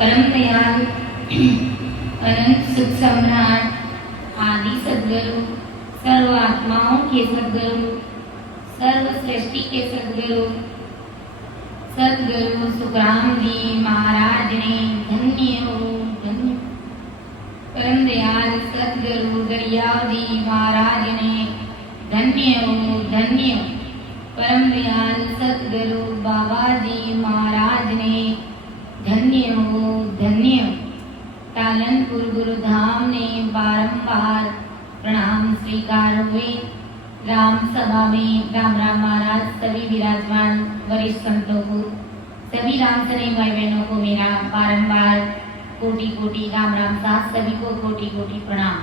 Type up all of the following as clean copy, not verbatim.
परम दयाल अनंत सुख सम्राट आदि सद्गुरु सर्व आत्माओं के सद्गुरु सर्व सृष्टि के सद्गुरु सद्गुरु सुखराम जी महाराज ने धन्य हो धन्य। परम दयाल सद्गुरु दरियाव जी महाराज ने धन्य हो धन्य। परम दयाल सद्गुरु बाबा जी महाराज ने धन्य हो धन्य। तालनपुर गुरुधाम ने बारंबार प्रणाम स्वीकार हुए। राम सभा में राम राम महाराज सभी विराजमान वरिष्ठ संतों को सभी राम सने भाई बहनों को मेरा बारंबार कोटि कोटि राम राम साथ सभी को कोटि कोटि प्रणाम।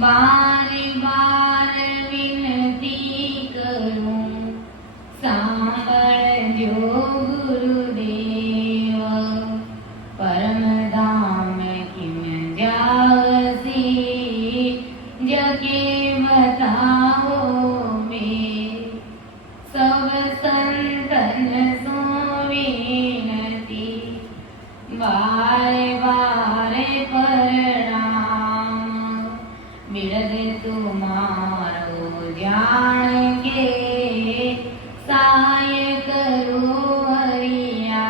बार बार विनती करूं सांभळ जो गुरुदेव परम धाम किम जावसी जगे बताओ में सब संतन सो विनती बार बार प्रणाम बिरद तुम्हारो जान के साय करो हरिया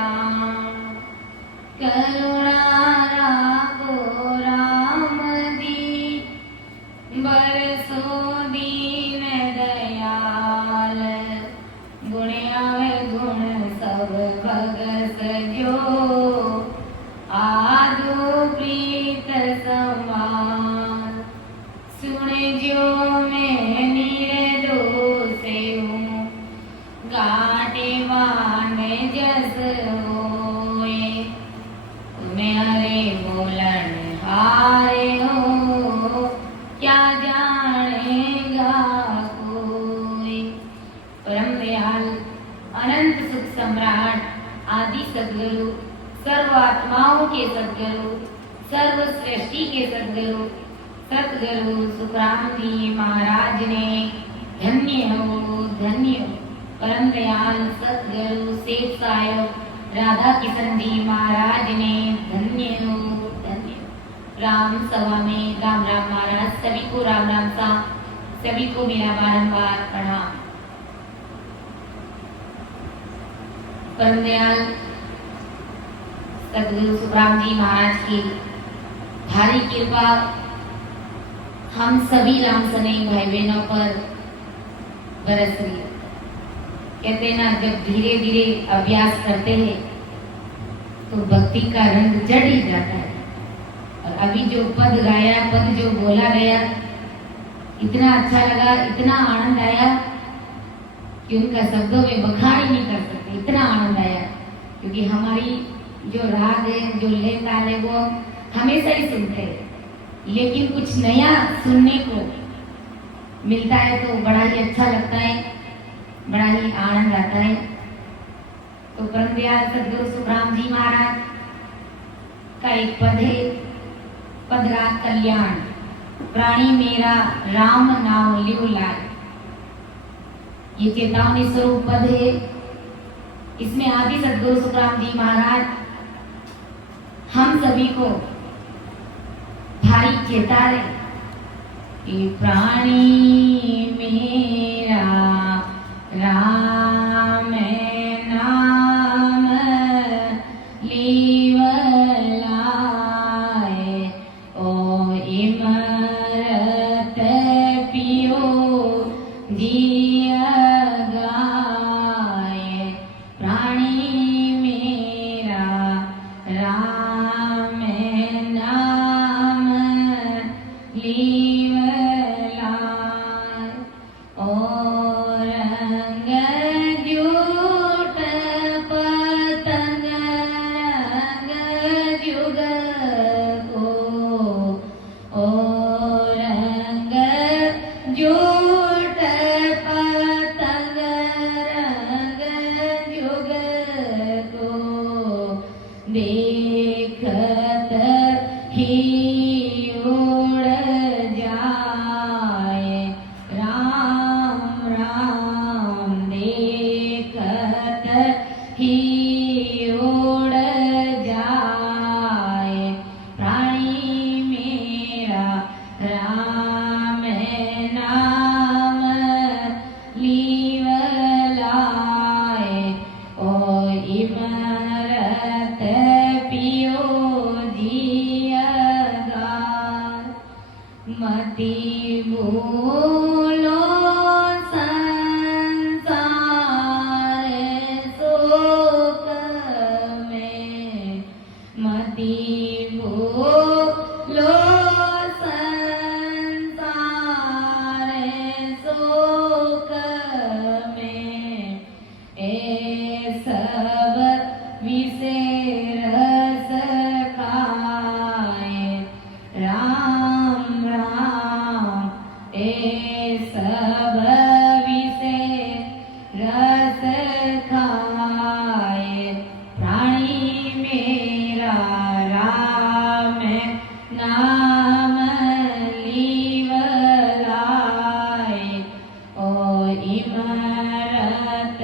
करुणा राखो राम दी बरसो दीन दयाल गुण आवे गुण सब भगत जो आदो प्रीत समान सुन जो मैं निर्दोष हूँ गाटे मान जस होए तुम्हें हरे बोलन हारे हो क्या जानेगा कोई। परम दयाल अनंत सुख सम्राट आदि सद्गुरु सर्व आत्माओं के सद्गुरु सर्व सृष्टि के सद्गुरु सद्गुरु सुखराम जी महाराज ने धन्य हो धन्य। परम दयाल सद्गुरु सेठ साहेब राधा किशन जी महाराज ने धन्य हो धन्य। राम सभा में राम राम महाराज सभी को राम राम सा सभी को मेरा बारंबार प्रणाम। परम दयाल सद्गुरु सुखराम जी महाराज की भारी कृपा हम सभी राम सने भाई बहनों पर बरस रही है। कहते हैं ना, जब धीरे धीरे अभ्यास करते हैं तो भक्ति का रंग चढ़ ही जाता है। और अभी जो पद गाया, पद जो बोला गया, इतना अच्छा लगा, इतना आनंद आया कि उनका शब्दों में बखान ही नहीं कर सकते, इतना आनंद आया। क्योंकि हमारी जो राग है, जो लय ताल है, वो हमेशा ही सुनते हैं, लेकिन कुछ नया सुनने को मिलता है तो बड़ा ही अच्छा लगता है, बड़ा ही आनंद आता है। तो परम दयाल सद्गुरु सुखराम जी महाराज का एक पद है, पद राग कल्याण प्राणी मेरा राम नाम लियो लाए। ये चेतावनी स्वरूप पद है। इसमें आदि सद्गुरु सुखराम जी महाराज हम सभी को भारी चेता है कि प्राणी मेरा राम नाम लियो लाए ओ इमरत पियो जिया गाए। प्राणी मेरा राम नाम लियो लाए ओ देखत ही उड़ जाए राम राम, देखत ही उड़ इमरत पियो जियगार मति भूलो संसार शोक में मति भूलो संसार शोक में ए सब विषे रस खाए राम राम ए सब विषे रस खाए प्राणी मेरा राम नाम लीवलाए ओ इमरत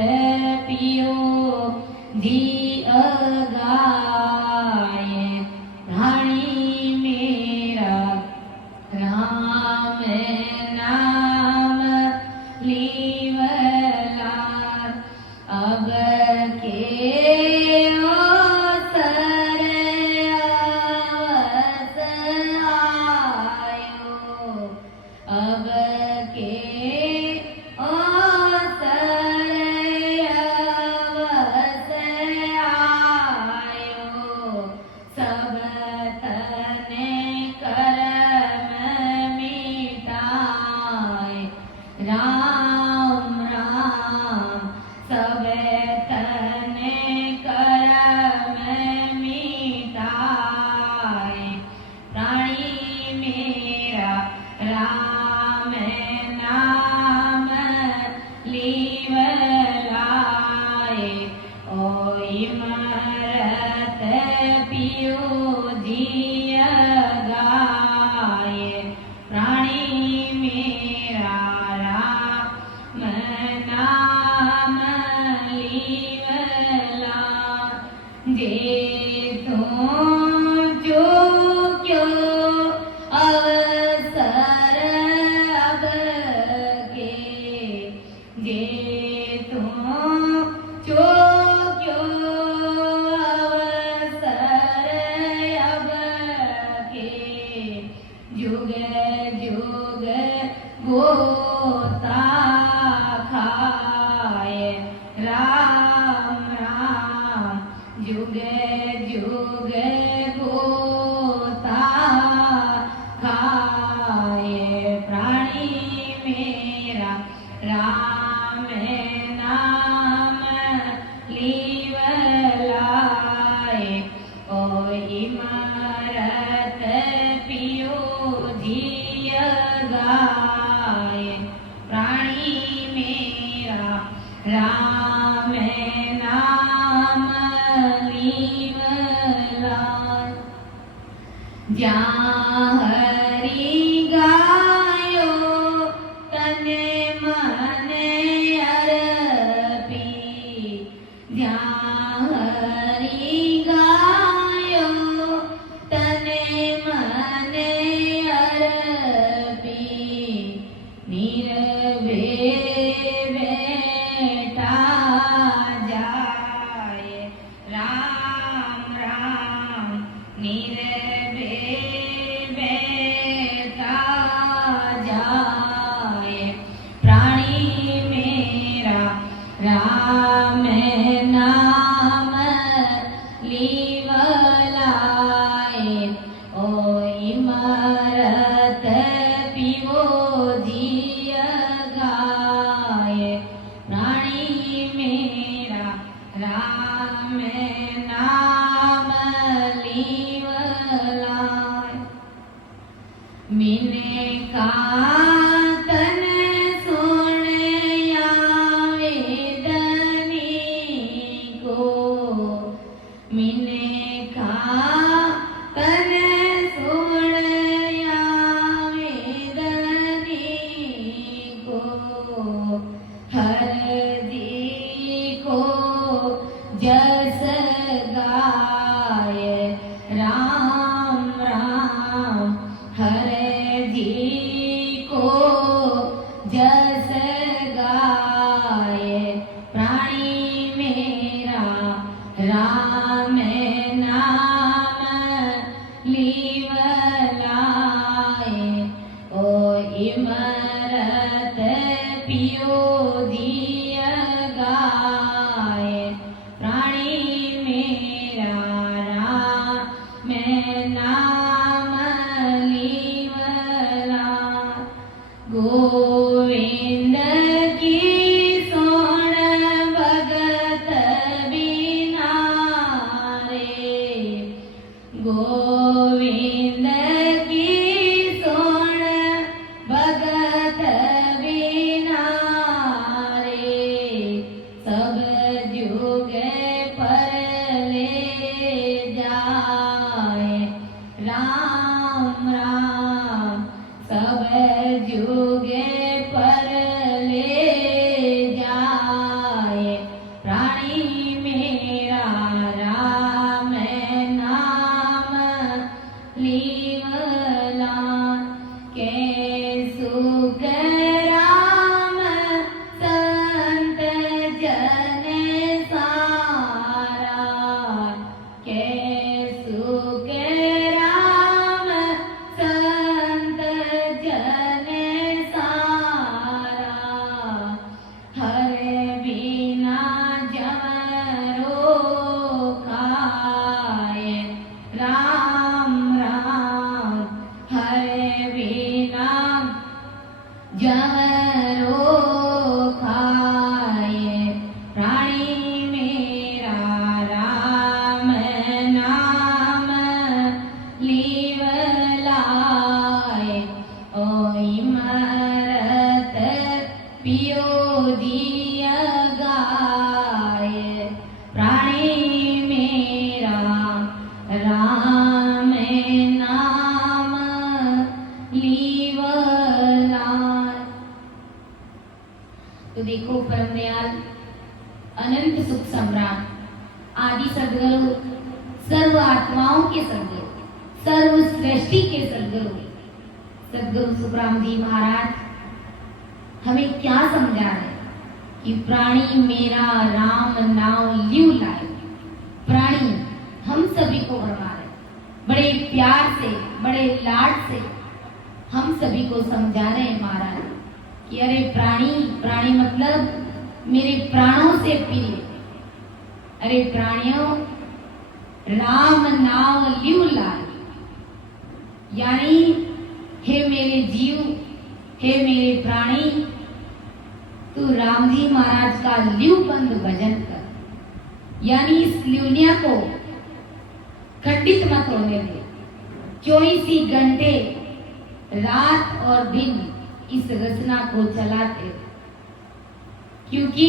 पियो धी अगाए प्राणी मेरा राम नाम लीवलार अब के अवसर अवस आयो अब के अवसर अवस आयो सब तने कर्म मिटाए राम राम सब तने कर्म मिटाए प्राणी मेरा राम नाम लीवलाए ओ इमरत पियो जियगाए प्राणी मेरा राम नाम लीवला जे तो जो क्यों अवसर अब के जे तो जो क्यों अवसर अब के जुग जुग गोता खाए राम राम जुग जुग गोता खाए प्राणी मेरा राम नाम लीवलाए ओ इमरत पियो जियगाए प्राणी मेरा राम नाम लीवलाए ज्યાં હરિ ગાયો તને મને અર્પી જ્યાં હરિ ગાયો તને મને અર્પી નિરભે બેઠા જાય રામ રામ નિરભે બેઠા જાય પ્રાણી મેરા રામ નામ लीवलाए ओ इमरत पियो जियगाए प्राणी मेरा राम नाम लीवलाए मिने का तन सुनया वेदनी को मिने का तन सुनया वेदनी को हर दी को जस गाय राम राम हर जी को जस गाय प्राणी मेरा राम नाम लीवलाए ओ इमरत पियो दिय गाए प्राणी मेरा राम नाम लीवला गोविंद की सोण भगत बिना रे गोविंद की सोण भगत बिना रे सब जुग पर ले जाए राम राम सब जुग पर ले जाए प्राणी मेरा राम नाम लीवला के सुख राम संत जन सारा के सुख राम संत जन सारा हर बिना जमरो खाए राम राम हर बिना जमरो खाए प्राणी मेरा राम नाम लीवलाए ओ इमरत पियो दिय गाए प्राणी मेरा राम नाम लीवलाए। तो देखो परम दयाल अनंत सुख सम्राट आदि सदगुरु सर्व आत्माओं के सदगुरु सर्व सृष्टि के सदगुरु सदगुरु सुखराम जी महाराज हमें क्या समझा रहे कि प्राणी मेरा राम नाम लिव लाए। प्राणी हम सभी को भरमा रहे बड़े प्यार से बड़े लाड से हम सभी को समझा रहे हैं महाराज कि अरे प्राणी प्राणी मतलब मेरे प्राणों से प्रिय अरे प्राणियों राम नाम लिव लाए यानी हे मेरे जीव हे मेरे प्राणी तू राम जी महाराज का लिव बंद भजन कर यानी इस लिवनिया को खंडित मत होने दे 24 घंटे रात और दिन इस रचना को चलाते क्योंकि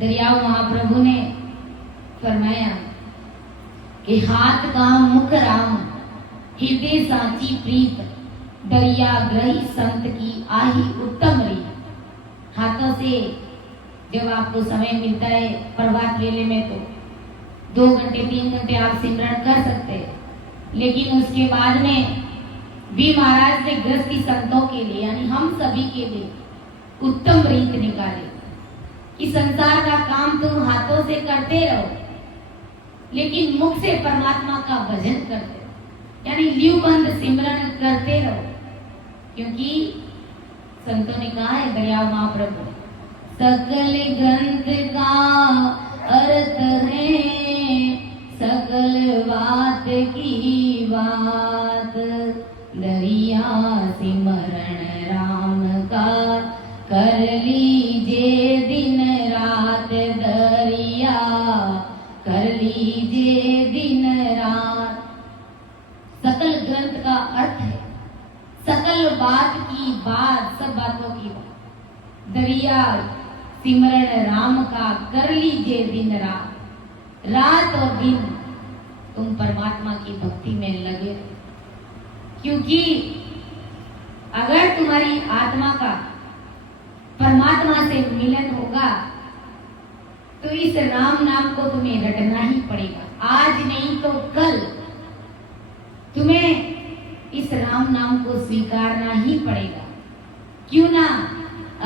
दरियाव महाप्रभु ने फरमाया कि हाथ काम मुख राम हृदय साची प्रीत दरिया ग्रही संत की आही उत्तम रीत। हाथों से जब आपको समय मिलता है प्रभात वेले में तो 2 घंटे 3 घंटे आप सिमरन कर सकते हैं लेकिन उसके बाद में भी महाराज ने गृहस्थी संतों के लिए यानी हम सभी के लिए उत्तम रीत निकाले कि संसार का काम तुम हाथों से करते रहो लेकिन मुख से परमात्मा का भजन करते रहो यानी लिवबंद सिमरन करते रहो क्योंकि संतों ने कहा है दरियाव महाप्रभु सकल ग्रंथ का अर्थ है सकल बात की बात दरिया सिमरण राम का कर लीजिए दिन रात दरिया कर लीजिए दिन रात। सकल ग्रंथ का अर्थ है सकल बात की बात सब बातों की बात दरिया सिमरण राम का कर लीजिए दिन रात रात और दिन तुम परमात्मा की भक्ति में लगे क्योंकि अगर तुम्हारी आत्मा का परमात्मा से मिलन होगा तो इस राम नाम को तुम्हें रटना ही पड़ेगा आज नहीं तो कल तुम्हें इस राम नाम को स्वीकारना ही पड़ेगा क्यों ना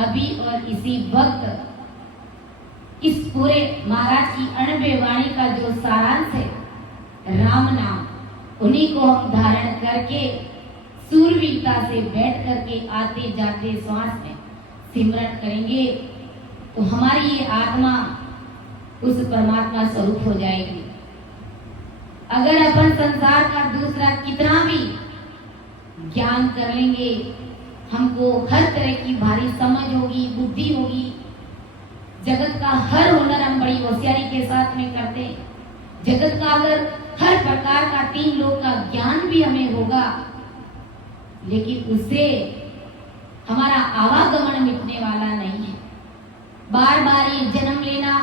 अभी और इसी वक्त इस पूरे महाराज की 98 वाणी का जो सारांश है राम नाम, उन्हीं को हम धारण करके सूरवीरता से बैठ करके आते जाते श्वास में सिमरन करेंगे तो हमारी ये आत्मा उस परमात्मा स्वरूप हो जाएगी। अगर अपन संसार का दूसरा कितना भी ज्ञान कर लेंगे, हमको हर तरह की भारी समझ होगी, बुद्धि होगी, जगत का हर हुनर हम बड़ी होशियारी के साथ में करते हैं, जगत का अगर हर प्रकार का 3 लोक का ज्ञान भी हमें होगा, लेकिन उससे हमारा आवागमन मिटने वाला नहीं है। बार बार ये जन्म लेना,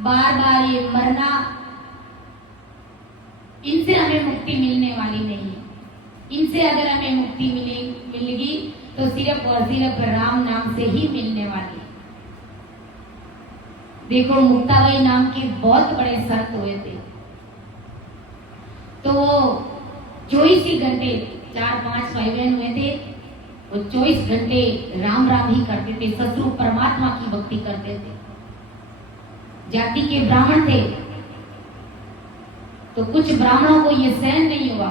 बार बार ये मरना, इनसे हमें मुक्ति मिलने वाली नहीं है। इनसे अगर हमें मुक्ति मिलेगी तो सिर्फ और सिर्फ राम नाम से ही मिलने वाली है। देखो मुक्ताबाई नाम के बहुत बड़े संत हुए थे, तो वो 24 ही घंटे 4-5 भाई बहन हुए थे, वो 24 घंटे राम राम ही करते थे, सतरूप परमात्मा की भक्ति करते थे। जाति के ब्राह्मण थे, तो कुछ ब्राह्मणों को ये सहन नहीं हुआ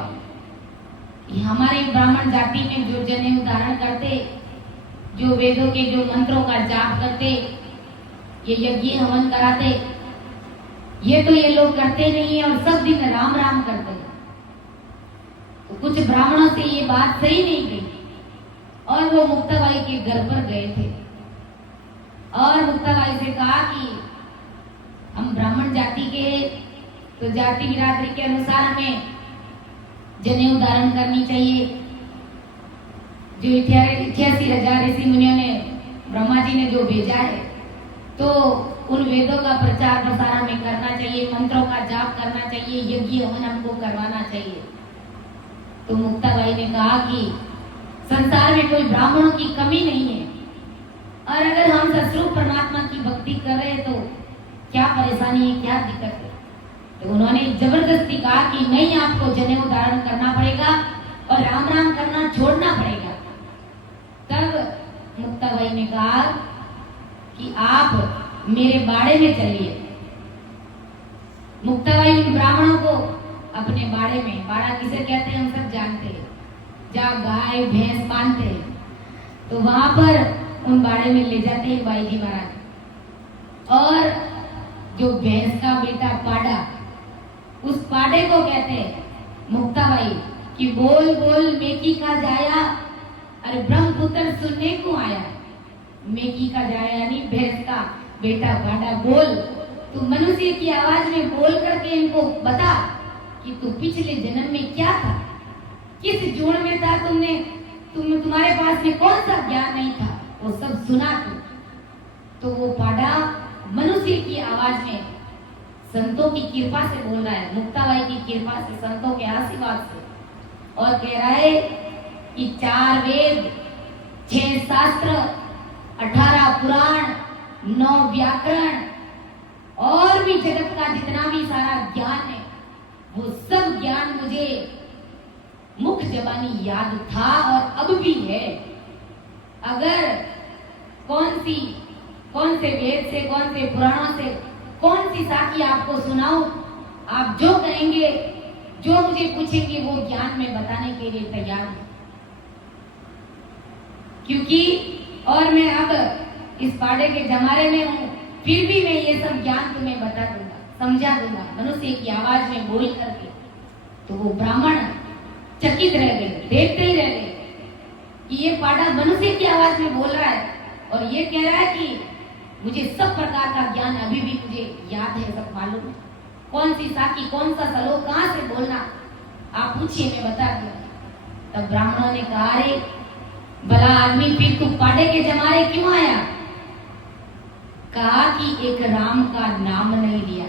कि हमारे ब्राह्मण जाति में जो जनेऊ धारण करते, जो वेदों के जो मंत्रों का जाप करते, ये यज्ञ हवन कराते, ये तो ये लोग करते नहीं है और सब दिन राम राम करते हैं। तो कुछ ब्राह्मणों से ये बात सही नहीं गई और वो मुक्ताबाई के घर पर गए थे और मुक्ताबाई से कहा कि हम ब्राह्मण जाति के, तो जाति बिरादरी के अनुसार हमें जनेऊ धारण करनी चाहिए। जो 88,000 ऋषि मुनियों ने, ब्रह्मा जी ने जो भेजा है, तो उन वेदों का प्रचार प्रसार हमें करना चाहिए, मंत्रों का जाप करना चाहिए, यज्ञ हवन हमको करवाना चाहिए। तो मुक्ताबाई ने कहा कि संसार में कोई ब्राह्मणों की कमी नहीं है और अगर हम सतरूप परमात्मा की भक्ति कर रहे हैं तो क्या परेशानी है, क्या दिक्कत है। तो उन्होंने जबरदस्ती कहा कि नहीं, आपको जनेऊ धारण करना पड़ेगा और राम राम करना छोड़ना पड़ेगा। तब मुक्ताबाई ने कहा कि आप मेरे बाड़े में चलिए। मुक्ताबाई उन ब्राह्मणों को अपने बाड़े में, बाड़ा किसे कहते हैं हम सब जानते हैं, जहाँ गाय भैंस बांधते हैं, तो वहां पर उन बाड़े में ले जाते हैं बाई जी महाराज। और जो भैंस का बेटा पाड़ा, उस पाड़े को कहते हैं मुक्ताबाई कि बोल बोल मेकी का जाया, अरे ब्रह्मपुत्र सुनने को आया। मेकी का जाया यानी भैंस का बेटा पाड़ा, बोल, तू मनुष्य की आवाज में बोल करके इनको बता कि तू पिछले जन्म में क्या था, किस जोड़ में था, तुम्हारे पास में कौन सा ज्ञान नहीं था, वो सब सुना तू। तो वो पाड़ा मनुष्य की आवाज में संतों की कृपा से बोल रहा है, मुक्ताबाई की कृपा से, संतों के आशीर्वाद से, और कह रहा है कि 4 वेद, 6 शास्त्र, 18 पुराण, 9 व्याकरण और भी जगत का जितना भी सारा ज्ञान है, वो सब ज्ञान मुझे मुख जबानी याद था और अब भी है। अगर कौन से वेद से, कौन से पुराणों से, कौन सी साखी आपको सुनाऊं, आप जो कहेंगे, जो मुझे पूछेंगे, वो ज्ञान में बताने के लिए तैयार हूं। क्योंकि और मैं अब इस पाड़े के जमाने में हूं, फिर भी मैं ये सब ज्ञान तुम्हें बता दूंगा, समझा दूंगा, मनुष्य की आवाज में बोल करके। तो वो ब्राह्मण चकित रह गए, देखते ही रह गए कि ये पाड़ा मनुष्य की आवाज में बोल रहा है और ये कह रहा है कि मुझे सब प्रकार का ज्ञान अभी भी मुझे याद है, सब मालूम है, कौन सी साखी, कौन सा श्लोक, कहां से बोलना, आप पूछिए, मैं बता दूंगा। तब ब्राह्मणों ने कहा, अरे भला आदमी, फिर तू पाड़े के जमारे क्यों आया? कहा कि एक राम का नाम नहीं लिया,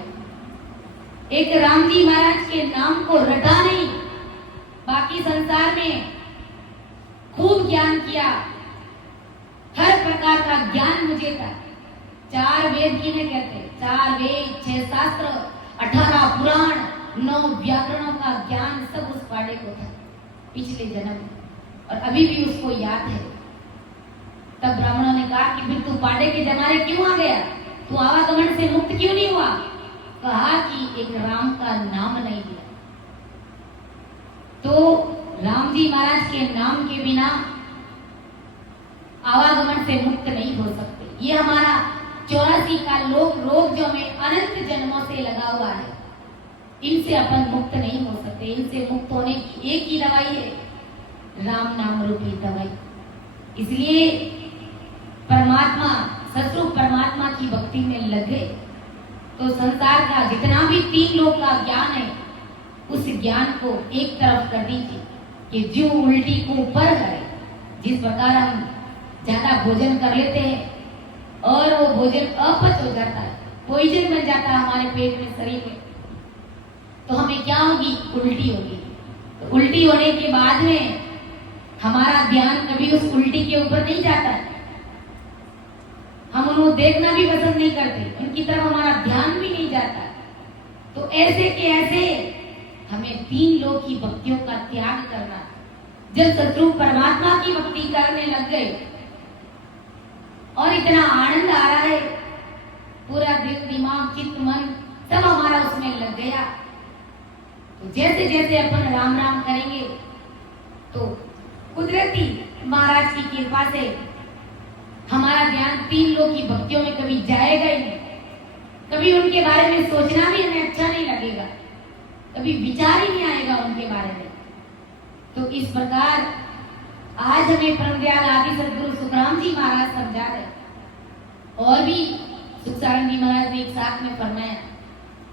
एक राम जी महाराज के नाम को रटा नहीं, बाकी संसार में खूब ज्ञान किया, हर प्रकार का ज्ञान मुझे था। 4 वेद किन्हें कहते, 4 वेद, 6 शास्त्र, 18 पुराण, 9 व्याकरणों का ज्ञान सब उस पाड़े को था पिछले जन्म, और अभी भी उसको याद है। तब ब्राह्मणों ने कहा कि फिर तू पाड़े के जमाने क्यों आ गया? तू आवागमन से मुक्त क्यों नहीं हुआ? कहा कि एक राम का नाम नहीं लिया। तो राम जी महाराज के नाम के बिना आवागमन से मुक्त नहीं हो सकते। ये हमारा 84 का रोग जो हमें अनंत जन्मों से लगा हुआ है, इनसे अपन मुक्त नहीं हो सकते। इनसे मुक्त होने की एक ही दवाई है, राम नाम रूपी दवाई। इसलिए परमात्मा सतरूप परमात्मा की भक्ति में लग गए तो संसार का जितना भी 3 लोक का ज्ञान है, उस ज्ञान को एक तरफ कर दीजिए कि जो उल्टी को ऊपर है। जिस प्रकार हम ज्यादा भोजन कर लेते हैं और वो भोजन अपच हो जाता है, पॉइजन बन जाता है हमारे पेट में, शरीर में, तो हमें क्या होगी? उल्टी होगी। तो उल्टी होने के बाद में हमारा ध्यान कभी उस उल्टी के ऊपर नहीं जाता है। हम उनको देखना भी पसंद नहीं करते, उनकी तरफ हमारा ध्यान भी नहीं जाता। तो ऐसे के ऐसे हमें 3 लोक की भक्तियों का त्याग करना। जब शत्रु परमात्मा की भक्ति करने लग गए और इतना आनंद आ रहा है, पूरा दिल दिमाग चित्त मन सब हमारा उसमें लग गया, तो जैसे जैसे अपन राम राम करेंगे तो कुदरती महाराज की कृपा से हमारा ध्यान 3 लोक की भक्तियों में कभी जाएगा ही नहीं। कभी उनके बारे में सोचना भी हमें अच्छा नहीं लगेगा, कभी विचार ही नहीं आएगा उनके बारे में। तो इस प्रकार आज हमें परमदयाल आदि सद्गुरु सुखराम जी महाराज समझा रहे, और भी सुखसारण जी महाराज ने एक साथ में फरमाया,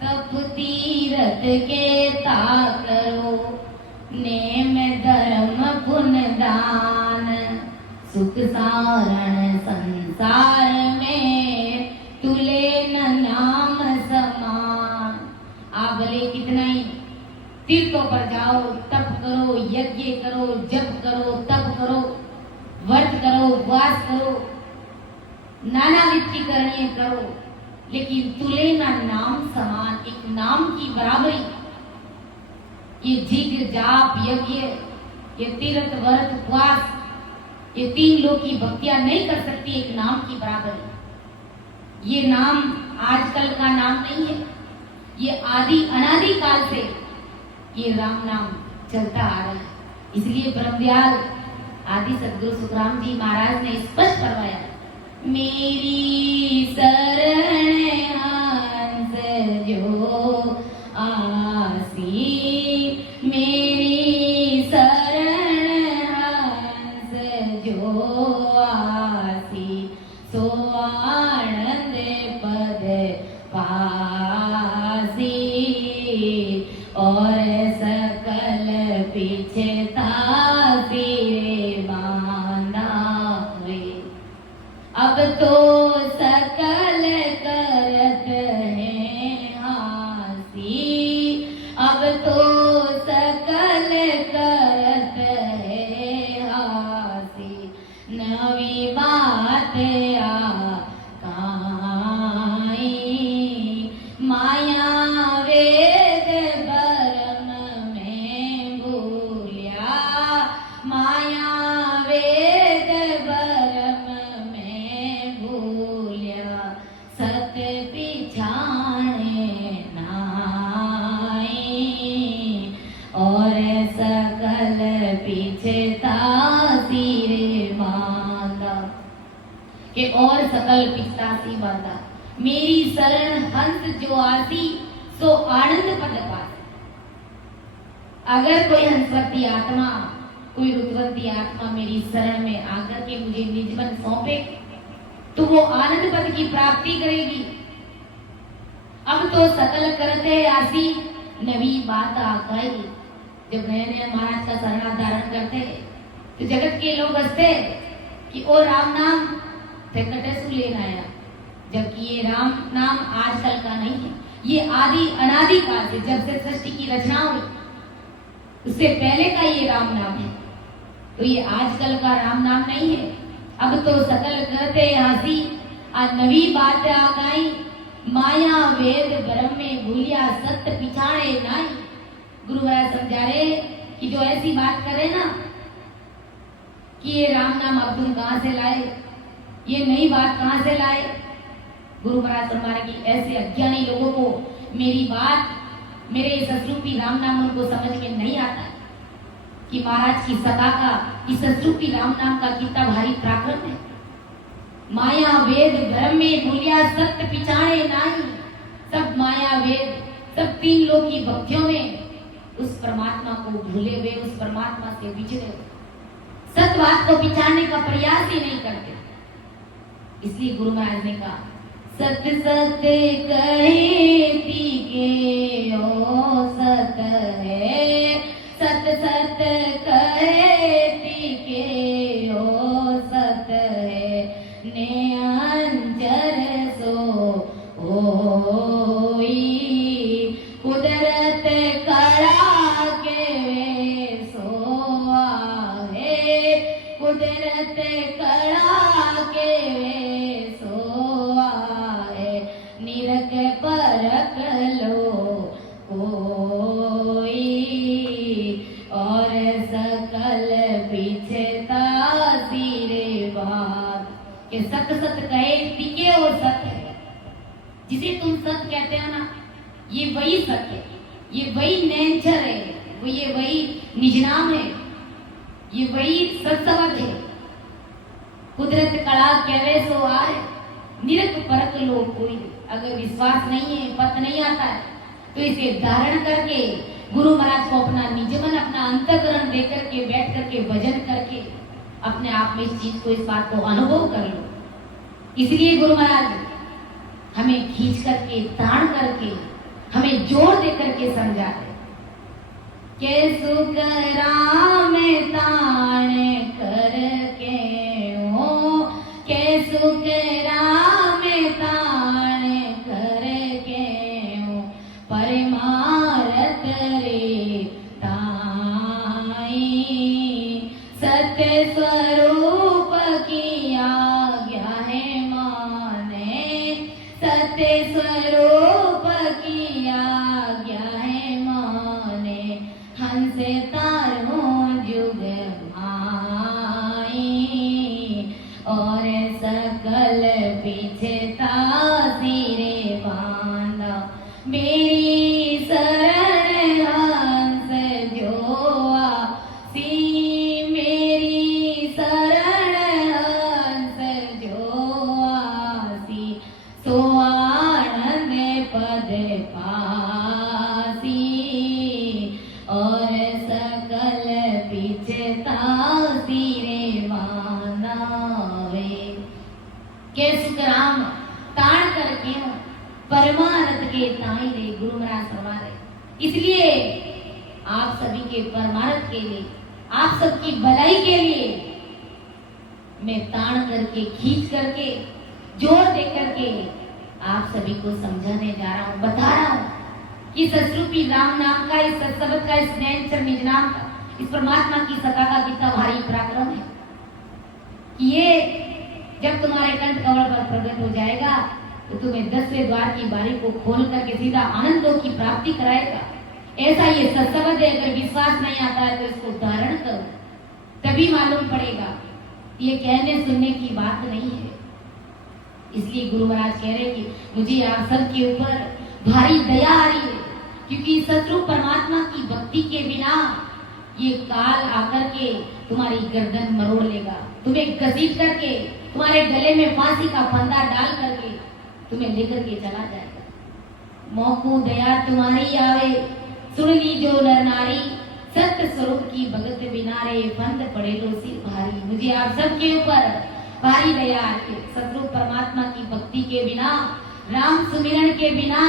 तप तीरथ के ताकरो नेम धर्म पुण्य दान, सुख सारण संसार में तुले न नाम समान। आप भले कितना ही तीर्थों पर जाओ, तप करो, यज्ञ करो, जप करो, तप करो, व्रत करो, उपवास करो, नाना विधि करनी करो, लेकिन तुले ना नाम समान, एक नाम की बराबरी ये जिग जाप यज्ञ, ये तीर्थ व्रत उपवास, ये 3 लोक की भक्तियां नहीं कर सकती एक नाम की बराबरी। ये नाम आजकल का नाम नहीं है, ये आदि अनादि काल से ये राम नाम चलता आ रहा है। इसलिए ब्रह्मदयाल आदि सद्गुरु सुखराम जी महाराज ने स्पष्ट फरमाया, मेरी शरण हंस जो आसी, मेरी शरण हंस जो आसी, सो आनंद पद पासी, और सकल पिछता सिरे बांधा हुए। अब तो सकल करत है हासी, अब तो सकल करत है हासी, नवी बात आ काई, माया वेद भरम में भूलिया, माया वेद भरम में भूलिया, सत पिछाने नाई, और सकल पिछता सिरे बांधा, के और सकल पिछता सी बांधा। मेरी शरण हंस जो आसी, सो आनंद पद पासी। अगर कोई हंसवती आत्मा, कोई रुद्रवती आत्मा मेरी शरण में आकर के मुझे निजमन सौंपे तो वो आनंद पद की प्राप्ति करेगी। अब तो सकल करते आसी, नवी बात आकाई। जब नए नए महाराज का शरण धारण करते तो जगत के लोग हंसते कि ओ राम नाम वेंकटेशु लेना आया, जबकि ये राम नाम आजकल का नहीं है, ये आदि अनादि काल से, जब से सृष्टि की रचना हुई उससे पहले का ये राम नाम है। तो ये आजकल का राम नाम नहीं है। अब तो सकल करते हंसी, आज नवी बात आकाई, माया वेद ब्रह्म में भूलिया, सत्य पिछाड़े नाई। गुरु महाराज समझा रहे कि जो ऐसी बात करे ना कि ये राम नाम अब तुम कहां से लाए, ये नई बात कहां से लाए, गुरु महाराज फरमा रहे कि ऐसे अज्ञानी लोगों को मेरी बात, मेरे इस सतरूपी राम नाम उनको समझ में नहीं आता कि महाराज की सता का, इस सतरूपी राम नाम का कितना भारी पराक्रम है। माया वेद भ्रम में भूलिया सत्य पिछाड़े नाही, सब माया वेद, सब तीन लोग की भक्तियों में उस परमात्मा को भूले हुए, उस परमात्मा से बिछड़े हुए, सत्य बात को पिछाड़ने का प्रयास ही नहीं करते। इसलिए गुरु महाराज ने कहा सत्य सत्य कहती के ओ सत है, सत्य सत्य कहती के ओ सत है, ने अंजर सो होई, कुदरत कड़ा के वे सोआ है, कुदरत कड़ा के वे सोआ है, निरख परख लो कोई, और सकल पिछता सिरे बात। कि सत्य सत्य कहे टिके और सत्य है, जिसे तुम सत्य कहते हो ना, ये वही सत्य है, ये वही नेचर है, वो ये वही निजनाम है, ये वही सत्सवत है। कुदरत कड़ा कहवे सो आए, निरख परख लो कोई। अगर विश्वास नहीं है, पता नहीं आता है, तो इसे धारण करके गुरु महाराज को अपना निजमन, अपना अंतःकरण देकर के, बैठ करके भजन करके अपने आप में इस चीज को, इस बात को अनुभव कर लो। इसलिए गुरु महाराज हमें खींच करके, ताड़ करके, हमें जोर दे करके समझाते के सुख राम ताण करके हो, के सुख राम ताण करके हो, परमारथ रे ताई, सत्य स्वरूप की आज्ञा है माने, सत्य स्वरूप की आज्ञा है माने, हंस तारों जुग माई, और सकल पिछता सिरे बांधा, मेरी शरण हंस जो आसी, मेरी शरण हंस जो आसी, सो आनंद पद पासी, और सकल पिछता सिरे मानावे। के सुख राम ताड़ करके हो, परमानंद के ताई रे, गुरु महाराज फरमा रहे। इसलिए आप सभी के परमानंद के लिए, आप सबकी भलाई के लिए मैं ताड़ करके, खींच करके, जोर दे करके आप सभी को समझाने जा रहा हूं, बता रहा हूं कि सतरूपी राम नाम का, इस सत्सवत का, इस नैनचर निज नाम का, इस परमात्मा की सत्ता का कितना भारी पराक्रम है। ये जब तुम्हारे कंठ कमल पर प्रकट हो जाएगा तो तुम्हें 10वें द्वार की बारी को खोल करके सीधा आनंदों की प्राप्ति कराएगा। ऐसा ये सत्सवत है। अगर विश्वास नहीं आता है तो इसको धारण करो, तभी मालूम पड़ेगा। ये कहने सुनने की बात नहीं है। इसलिए गुरु महाराज कह रहे कि मुझे आप सबके ऊपर भारी दया आ रही है, क्योंकि शत्रु परमात्मा की भक्ति के बिना ये काल आकर के तुम्हारी गर्दन मरोड़ लेगा, तुम्हें घसीट करके तुम्हारे गले में फांसी का फंदा डाल करके तुम्हें लेकर के चला जाएगा। मौको दया तुम्हारी आवे, सुन ली जो नर नारी, सत्य स्वरूप की भगत बिना रे, फंद पड़े लो सिर भारी। मुझे आप सबके ऊपर भारी दया आती है। शत्रु परमात्मा की भक्ति के बिना, राम सुमिरन के बिना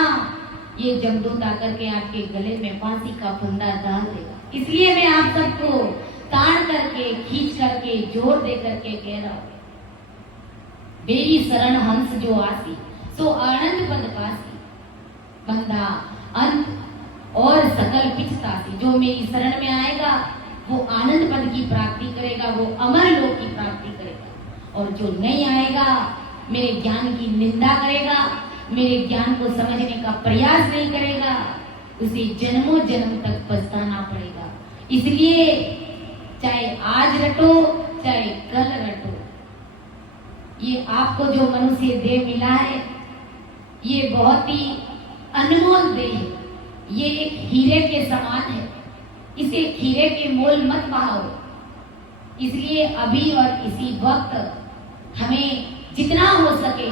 ये जमदूत आकर के आपके गले में फांसी का फंदा डाल देगा। इसलिए मैं आप सबको ताड़ करके, खींच करके, जोर दे करके कह रहा हूं, मेरी शरण हंस जो आसी, सो आनंद पद पासी, बंदा अंत और सकल पिछतासी। जो मेरी शरण में आएगा वो आनंद पद की प्राप्ति करेगा, वो अमर लोक की प्राप्ति करेगा। और जो नहीं आएगा, मेरे ज्ञान की निंदा करेगा, मेरे ज्ञान को समझने का प्रयास नहीं करेगा, उसे जन्मों जन्म तक पछताना पड़ेगा। इसलिए चाहे आज रटो, चाहे कल रटो, ये आपको जो मनुष्य देह मिला है, ये बहुत ही अनमोल देह है, ये एक हीरे के समान है, इसे हीरे के मोल मत बहाओ। इसलिए अभी और इसी वक्त हमें जितना हो सके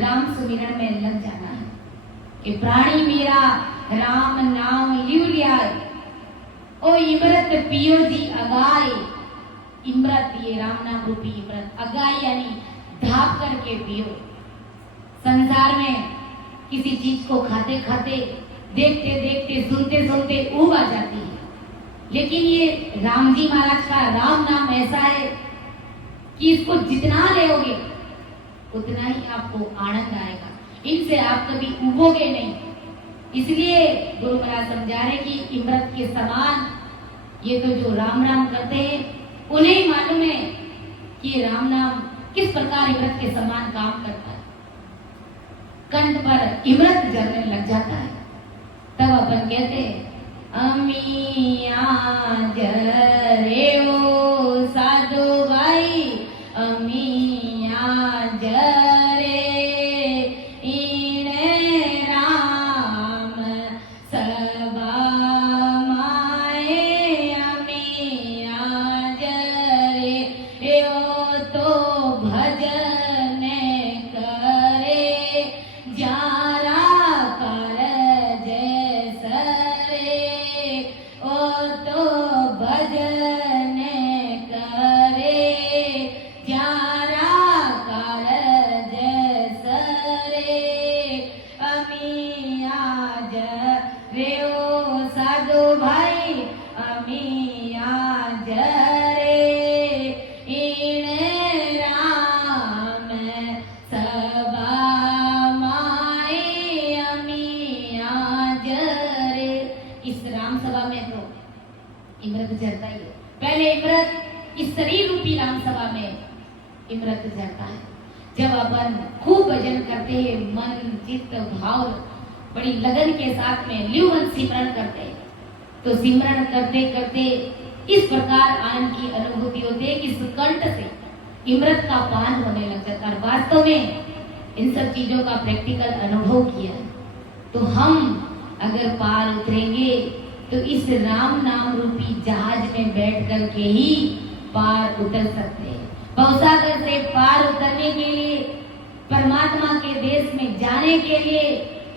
राम सुमिरन में लग जाना है कि प्राणी मेरा राम नाम लियो लियाए, ओ इमरत पियो जी अगाए। इमरत, ये राम नाम रूपी इमरत, अगाए यानी ढाप करके पियो। संसार में किसी चीज को खाते खाते, देखते देखते, सुनते सुनते ऊब आ जाती है, लेकिन ये राम जी महाराज का राम नाम ऐसा है कि इसको जितना लेोगे उतना ही आपको आनंद आएगा, इनसे आप कभी उबोगे नहीं। इसलिए गुरु महाराज समझा रहे कि इमरत के समान, ये तो जो राम नाम करते हैं उन्हें ही मालूम है कि राम नाम किस प्रकार इमरत के समान काम करता है। कंठ पर इमरत जलने लग जाता है, तब अपन कहते हैं अमिया जरे ओ साधु भाई, अमिया जरे इने राम सबा माए। अमिया जरे यो तो भजन करे, जारा कर जैसरे, ओ तो भजन करे, जारा कर जैसरे। अमिया जरे ओ साधु भाई, अमिया जरे इने राम सबा माए। अमिया जरे, इस राम सभा में तो इमरत जरता ही है। पहले इमरत इस शरीर रूपी राम सभा में इमरत जरता है। जब अपन खूब भजन करते हैं, मन चित्त भाव बड़ी लगन के साथ में ल्यूवन सिमरन करते हैं, तो सिमरन करते करते इस प्रकार आनंद की अनुभूति होती है कि सुकंठ से इमरत का पान होने लग जाता है। वास्तव में इन सब चीजों का प्रैक्टिकल अनुभव किया है, तो हम अगर पार उतरेंगे तो इस राम नाम रूपी जहाज में बैठ कर के ही पार उतर सकते हैं। भवसागर से पार उतरने के लिए, परमात्मा के देश में जाने के लिए,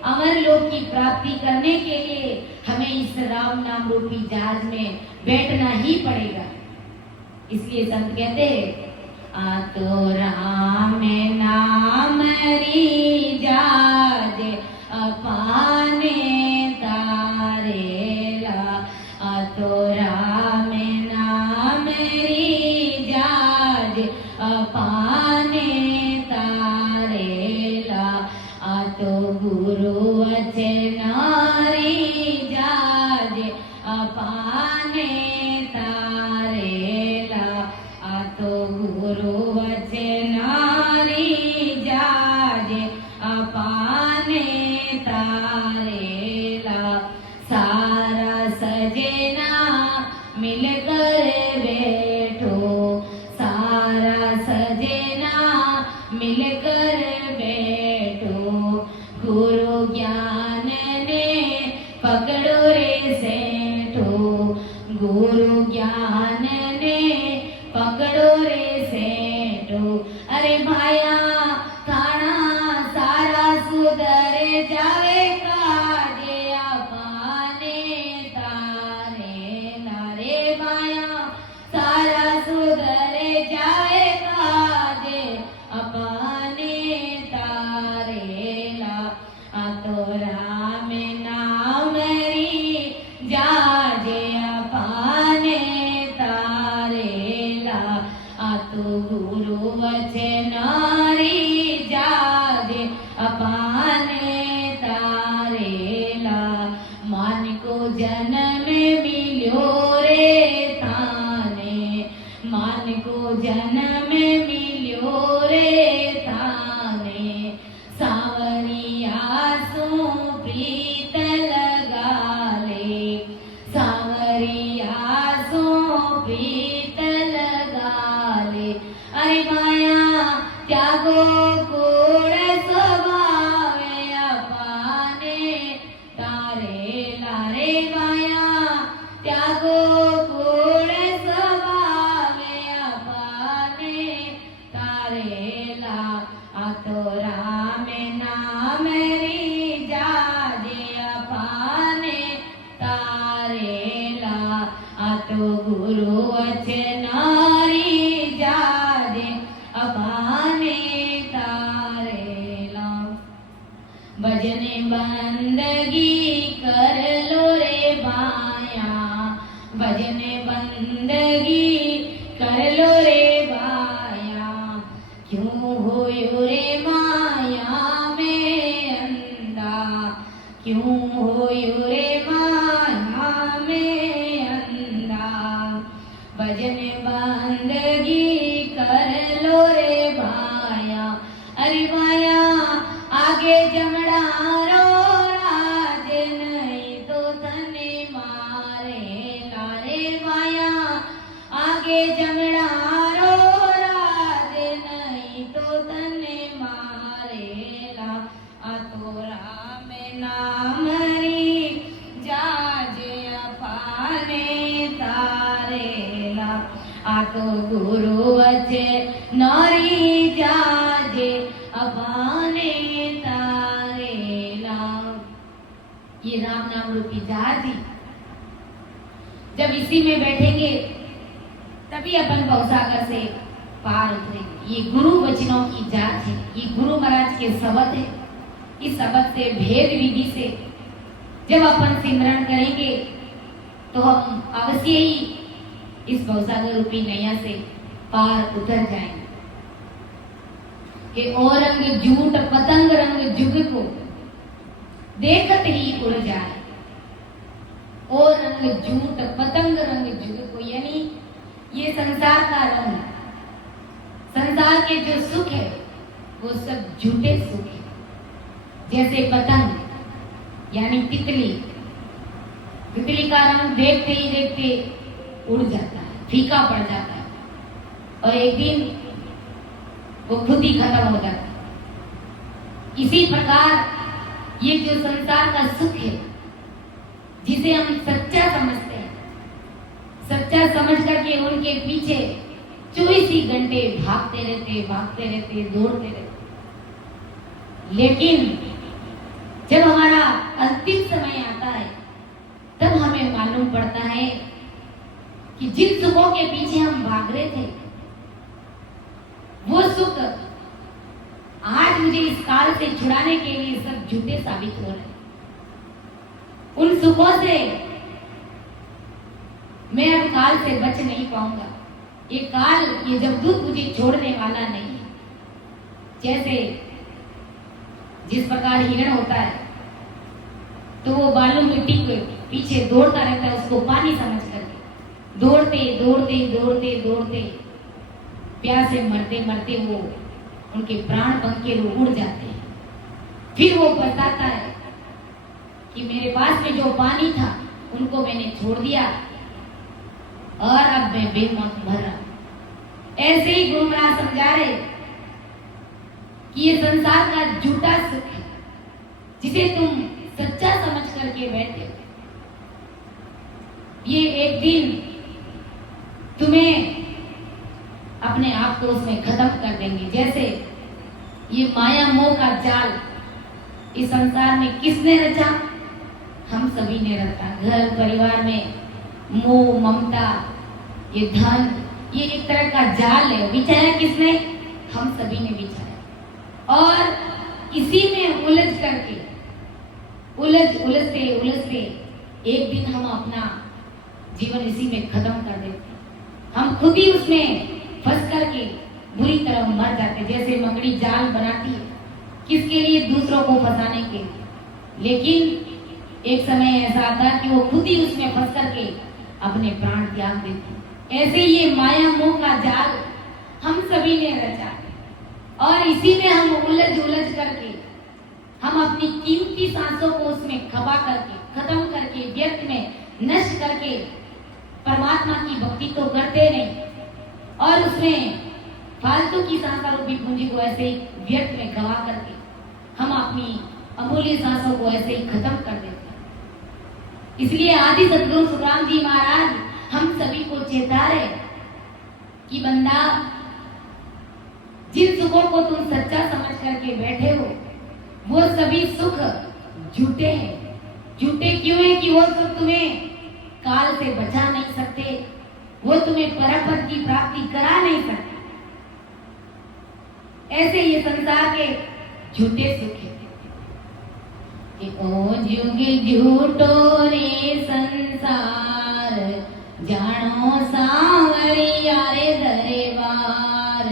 अमर लोक की प्राप्ति करने के लिए हमें इस राम नाम रूपी जहाज में बैठना ही पड़ेगा। इसलिए संत कहते हैं आ तो राम नाम री जहाज अपाने तारेला, आ तो राम नाम री जहाज अपाने तारेला, आ तो गुरु वचनारी जहाज अपाने तारेला, आ तो गुरु वचनारी जहाज अपाने तारेला। सारा सजना मिलकर बैठो, सारा सजना मिलकर बैठो, गुरु ज्ञान ने पकड़ो रे सेठो, गुरु ज्ञान ने पकड़ो रे सेठो। अरे भाया थाना सारा सुधर जावे काजे अपाने तारेला, रे भाया सारा सुधर जावे काजे अपाने तारेला, आ तो राम नाम री जाजे अपाने तारेला, आ तो गुरु वचनारी जाजे अपाने तारेला। मान को जन्म मिल्यो रे थाने, मान को जन्म मिल्यो रे थाने, सावरिया सो प्रीत लगा ले, सावरिया सो प्रीत लगा ले। अरे माया त्यागो कूड़ स्वभाव त्यागो कूड़ स्वभावे अपाने तारेला आतो राम नाम री जाजे अपाने तारेला आतो गुरु वचनारी जाजे अपाने तारेला भजन बंदगी कर लो रे बाया भजन बंदगी कर लो रे बाया क्यों होयो रे माया में अंधा क्यों होयो रे माया में अंधा भजन बंदगी कर लो रे भाया अरे भाया आगे जमड़ा रो राज नहीं तो तने मारे लारे भाया आगे जमड़ा रो राज नहीं तो तने मारे ला आतो राम नाम री जाजे अपाने तारेला आतो गुरु वचे नारी जाजे अपाने तारेला। ये राम नाम रूपी जहाज ही जब इसी में बैठेंगे तभी अपन भवसागर से पार उतरेंगे। ये गुरु वचनों की जहाज है, ये गुरु महाराज के शब्द है। इस शब्द से भेद विधि से जब अपन सिमरन करेंगे तो हम अवश्य ही इस भवसागर रूपी नैया से पार उतर जाएंगे। कि ओ रंग झूठ पतंग रंग जुग को देखत ही उड़ जाए। ओ रंग झूठ पतंग रंग जुग को, यानी ये संसार का रंग, संसार के जो सुख है वो सब झूठे सुख है। जैसे पतंग यानी तितली, तितली का रंग देखते ही देखते उड़ जाता है, फीका पड़ जाता है और एक दिन वो खुद ही खत्म हो जाता है। इसी प्रकार ये जो संसार का सुख है जिसे हम सच्चा समझते हैं, सच्चा समझ करके उनके पीछे 24 ही घंटे भागते रहते दौड़ते रहते, लेकिन जब हमारा अंतिम समय आता है तब हमें मालूम पड़ता है कि जिन सुखों के पीछे हम भाग रहे थे वो सुख आज मुझे इस काल से छुड़ाने के लिए सब झूठे साबित हो रहे हैं। उन सुखों से मैं अब काल से बच नहीं पाऊंगा। ये काल, ये जमदूत मुझे छोड़ने वाला नहीं है। जैसे जिस प्रकार हिरण होता है तो वो बालू मिट्टी के पीछे दौड़ता रहता है, उसको पानी समझ करके दौड़ते प्यास से मरते वो उनके प्राण पंख के उड़ जाते हैं। फिर वो बताता है कि मेरे पास में जो पानी था उनको मैंने छोड़ दिया और अब मैं बेमौत मर रहा। ऐसे ही गुरु महाराज समझा रहे कि ये संसार का झूठा सुख है जिसे तुम सच्चा समझ करके बैठे हो, ये एक दिन तुम्हें अपने आप को उसमें खत्म कर देंगे। जैसे ये माया मोह का जाल इस संसार में किसने रचा? हम सभी ने रचा। घर परिवार में मोह ममता, ये धन, ये एक तरह का जाल है। बिछाया किसने? हम सभी ने बिछाया। और इसी में उलझ करके उलझते एक दिन हम अपना जीवन इसी में खत्म कर देते। हम खुद ही उसमें फंस करके बुरी तरह मर जाते। जैसे मकड़ी जाल बनाती है किसके लिए? दूसरों को फंसाने के लिए, लेकिन एक समय ऐसा आता कि वो खुद ही उसमें फंस करके अपने प्राण त्याग देती। ऐसे ये माया मोह का जाल हम सभी ने रचा और इसी में हम उलझ करके हम अपनी कीमती सांसों को उसमें खपा करके, खत्म करके, व्यर्थ में नष्ट करके परमात्मा की भक्ति तो करते नहीं और उसमें फालतू की सांसा रूपी पूंजी को ऐसे ही व्यर्थ में गवा करके हम अपनी अमूल्य सांसों को ऐसे ही खत्म कर देते हैं। इसलिए आदि सदगुरु सुखराम जी महाराज हम सभी को चेता रहे कि बंदा, जिन सुखों को तुम सच्चा समझ करके बैठे हो वो सभी सुख झूठे हैं। झूठे क्यों है कि वो सुख तुम्हें काल से बचा नहीं सकते, वो तुम्हें परपद की प्राप्ति करा नहीं सकते। ऐसे ये संसार के झूठे सुख है। ओ जुग झूठो रे संसार, जानो सांवरिया रे दरबार।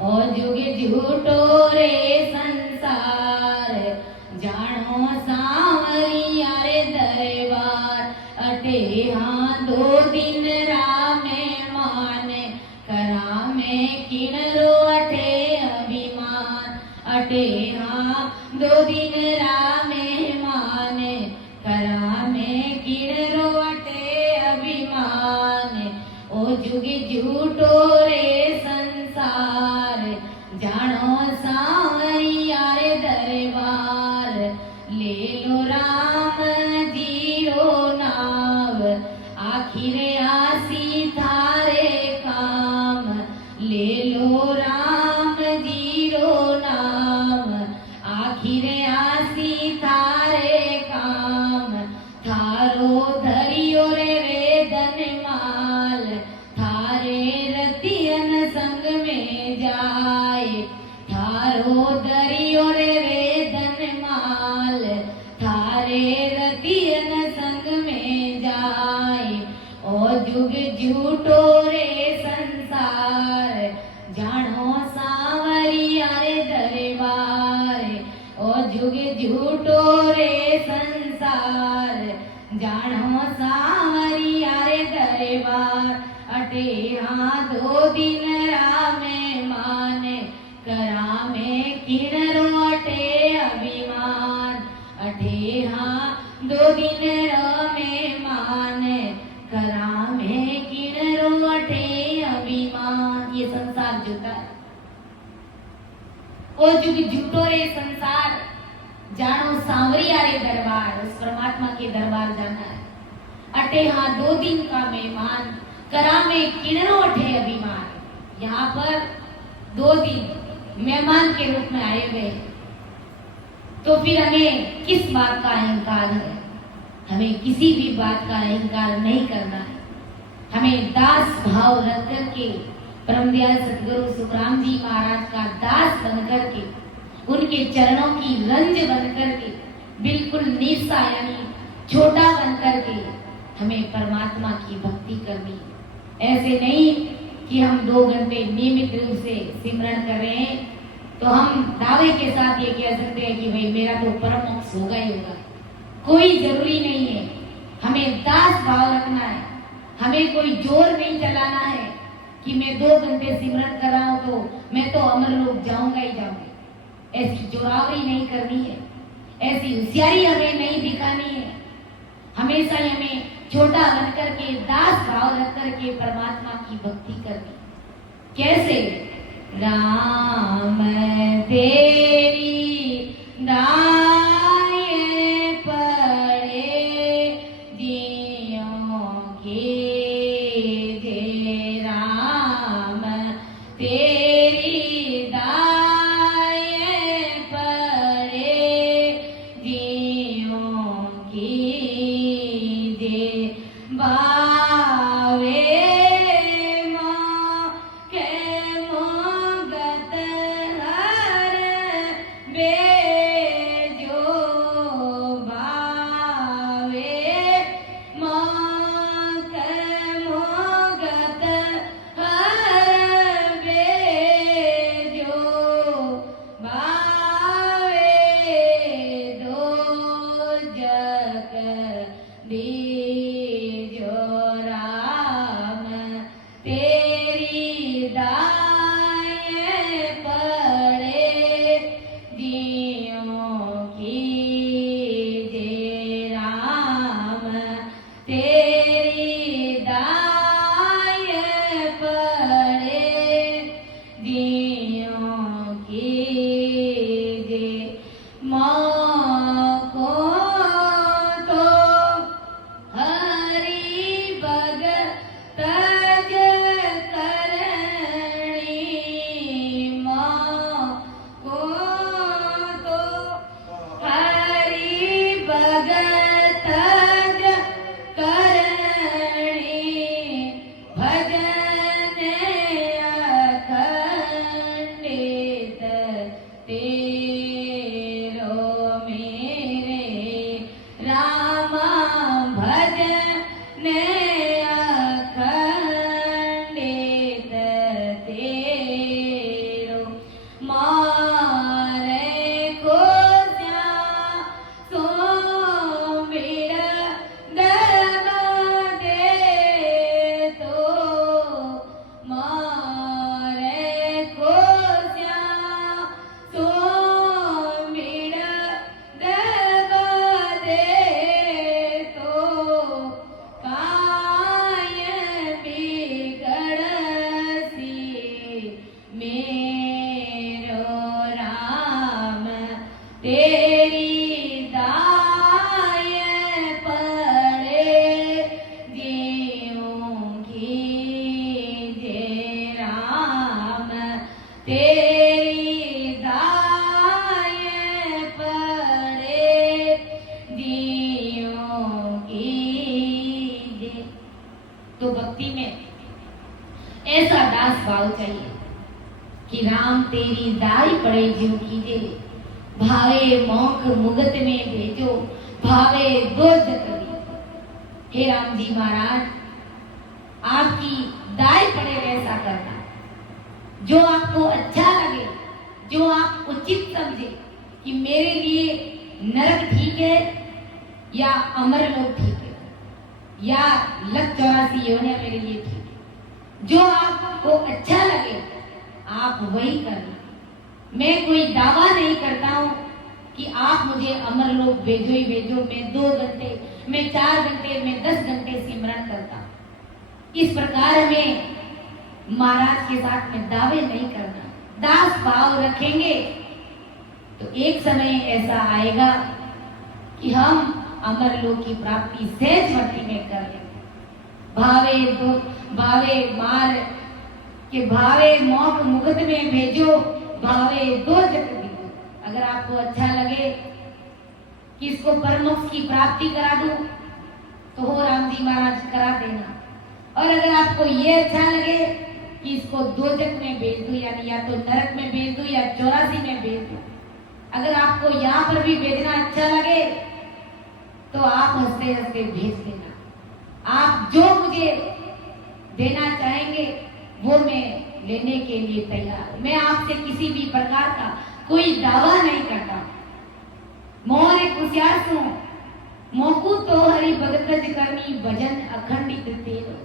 ओ जुग झूठो रे संसार, जानो सांवरिया रे दरबार। अटे हाँ दो दिन रामे मान, करा में किणरो अटे अभिमान। अटे हाँ दो दिन रामे मान, करा में किणरो अटे अभिमान। ओ जुग झूठो रे संसार, जानो सांवरिया रे दरबार। ले लो राम जीरो नाव, आखिर आसी थारे काम। ले लो राम जीरो नाम, आखिर आसी थारे काम। थारो धरियो रे वेदन माल, थारे रतियन संग में जाए। थारो धरियो रे वेदन माल, थारे रतियन संग में जाए। ओ जुग झूठो रे संसार, जानो सांवरिया रे दरबार। ओ जुग झूठो रे संसार, जानो सांवरिया रे दरबार। अटे हाँ दो दिन रामे मान, करा में किणरो अटे अभिमान। अटे हाँ दो दिन रामे मान, करा में किणरो अटे अभिमान। ये संसार झूठा है। ओ जुग झूठो रे संसार, जानो सांवरिया रे दरबार। उस परमात्मा के दरबार जाना है। अटे हाँ दो दिन का मेहमान, करा में किणरो अटे अभिमान। यहाँ पर 2 दिन मेहमान के रूप में आए हुए, तो फिर हमें किस बात का अहंकार है? हमें किसी भी बात का अहंकार नहीं करना है। हमें दास भाव रख करके परम दयाल सदगुरु सुखराम जी महाराज का दास बनकर के, उनके चरणों की रंज बनकर के, बिल्कुल निस्सा यानी छोटा बनकर के हमें परमात्मा की भक्ति करनी। ऐसे नहीं कि हम 2 घंटे नियमित रूप से सिमरन कर रहे हैं तो हम दावे के साथ ये कह सकते हैं कि भाई मेरा तो परम मोक्ष होगा ही होगा। कोई जरूरी नहीं है। हमें दास भाव रखना है। हमें कोई जोर नहीं चलाना है कि मैं 2 घंटे सिमरन कर रहा हूं तो मैं तो अमर लोक जाऊंगा ही जाऊंगा। ऐसी जोरावरी नहीं करनी है। ऐसी होशियारी हमें नहीं दिखानी है। हमेशा ही हमें छोटा बन करके, दास भाव रख करके परमात्मा की भक्ति करनी। कैसे? राम तेरी दाए पड़े जियों के जे। राम तेरी दाए पड़े जियों की जे। बावे माँ के मोगत हर ने अखंडित तेरो मारे खोज्या सोमिड़ दब दे तो मारे खोज्या सोमिड़ दब दे तो काय बिगड़सी मेरो राम तेरी दाय पड़े जीऊंगी जे राम तेरी दाय पड़े जीऊंगी जे। तो भक्ति में ऐसा दास भाव चाहिए कि राम तेरी दाई पड़े ज्यों कीजे, भावे मौख मुगत में भेजो, भावे दो जग दीजो। हे राम जी महाराज, आपकी दाई पड़े वैसा करना, जो आपको अच्छा लगे, जो आप उचित समझे कि मेरे लिए नरक ठीक है या अमर लोक ठीक है या 184 योनियां मेरे लिए ठीक है। जो आपको अच्छा लगे आप वही करना। मैं कोई दावा नहीं करता हूं कि आप मुझे अमर लोक भेजो ही भेजो। मैं 2 घंटे, मैं 4 घंटे, मैं 10 घंटे सिमरन करता हूं। इस प्रकार में महाराज के साथ में दावे नहीं करना। दास भाव रखेंगे तो एक समय ऐसा आएगा कि हम अमर लोक की प्राप्ति सहज भक्ति में कर लेंगे। भावे दो भावे मार के भावे मौक मुगत में भेजो, भावे दो जग दीजो। अगर आपको अच्छा लगे कि इसको परमोक्ष की प्राप्ति करा दूं तो हो राम जी महाराज करा देना। और अगर आपको ये अच्छा लगे कि इसको 2 जग में भेज दूं, यानी या तो नरक में भेज दूं या 84 में भेज दूं, अगर आपको यहाँ पर भी भेजना अच्छा लगे तो आप हंसते हंसते भेज देना। आप जो मुझे देना चाहेंगे वो मैं लेने के लिए तैयार हूं। मैं आपसे किसी भी प्रकार का कोई दावा नहीं करता। मोरे कुसियार सु मोकू तो हरि भगत करनी भजन अखंडित तेरो।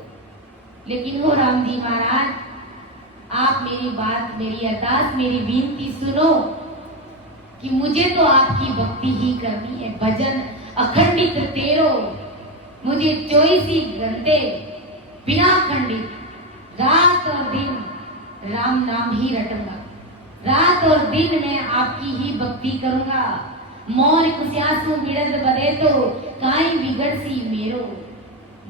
लेकिन हो राम जी महाराज, आप मेरी बात, मेरी अरदास, मेरी विनती सुनो कि मुझे तो आपकी भक्ति ही करनी है। भजन अखंडित तेरो, मुझे 24 घंटे बिना खंडित रात और दिन राम नाम ही रटूंगा। रात और दिन मैं आपकी ही भक्ति करूंगा। मोर कुसियासु बिड़द बदे तो काई बिगड़सी मेरो।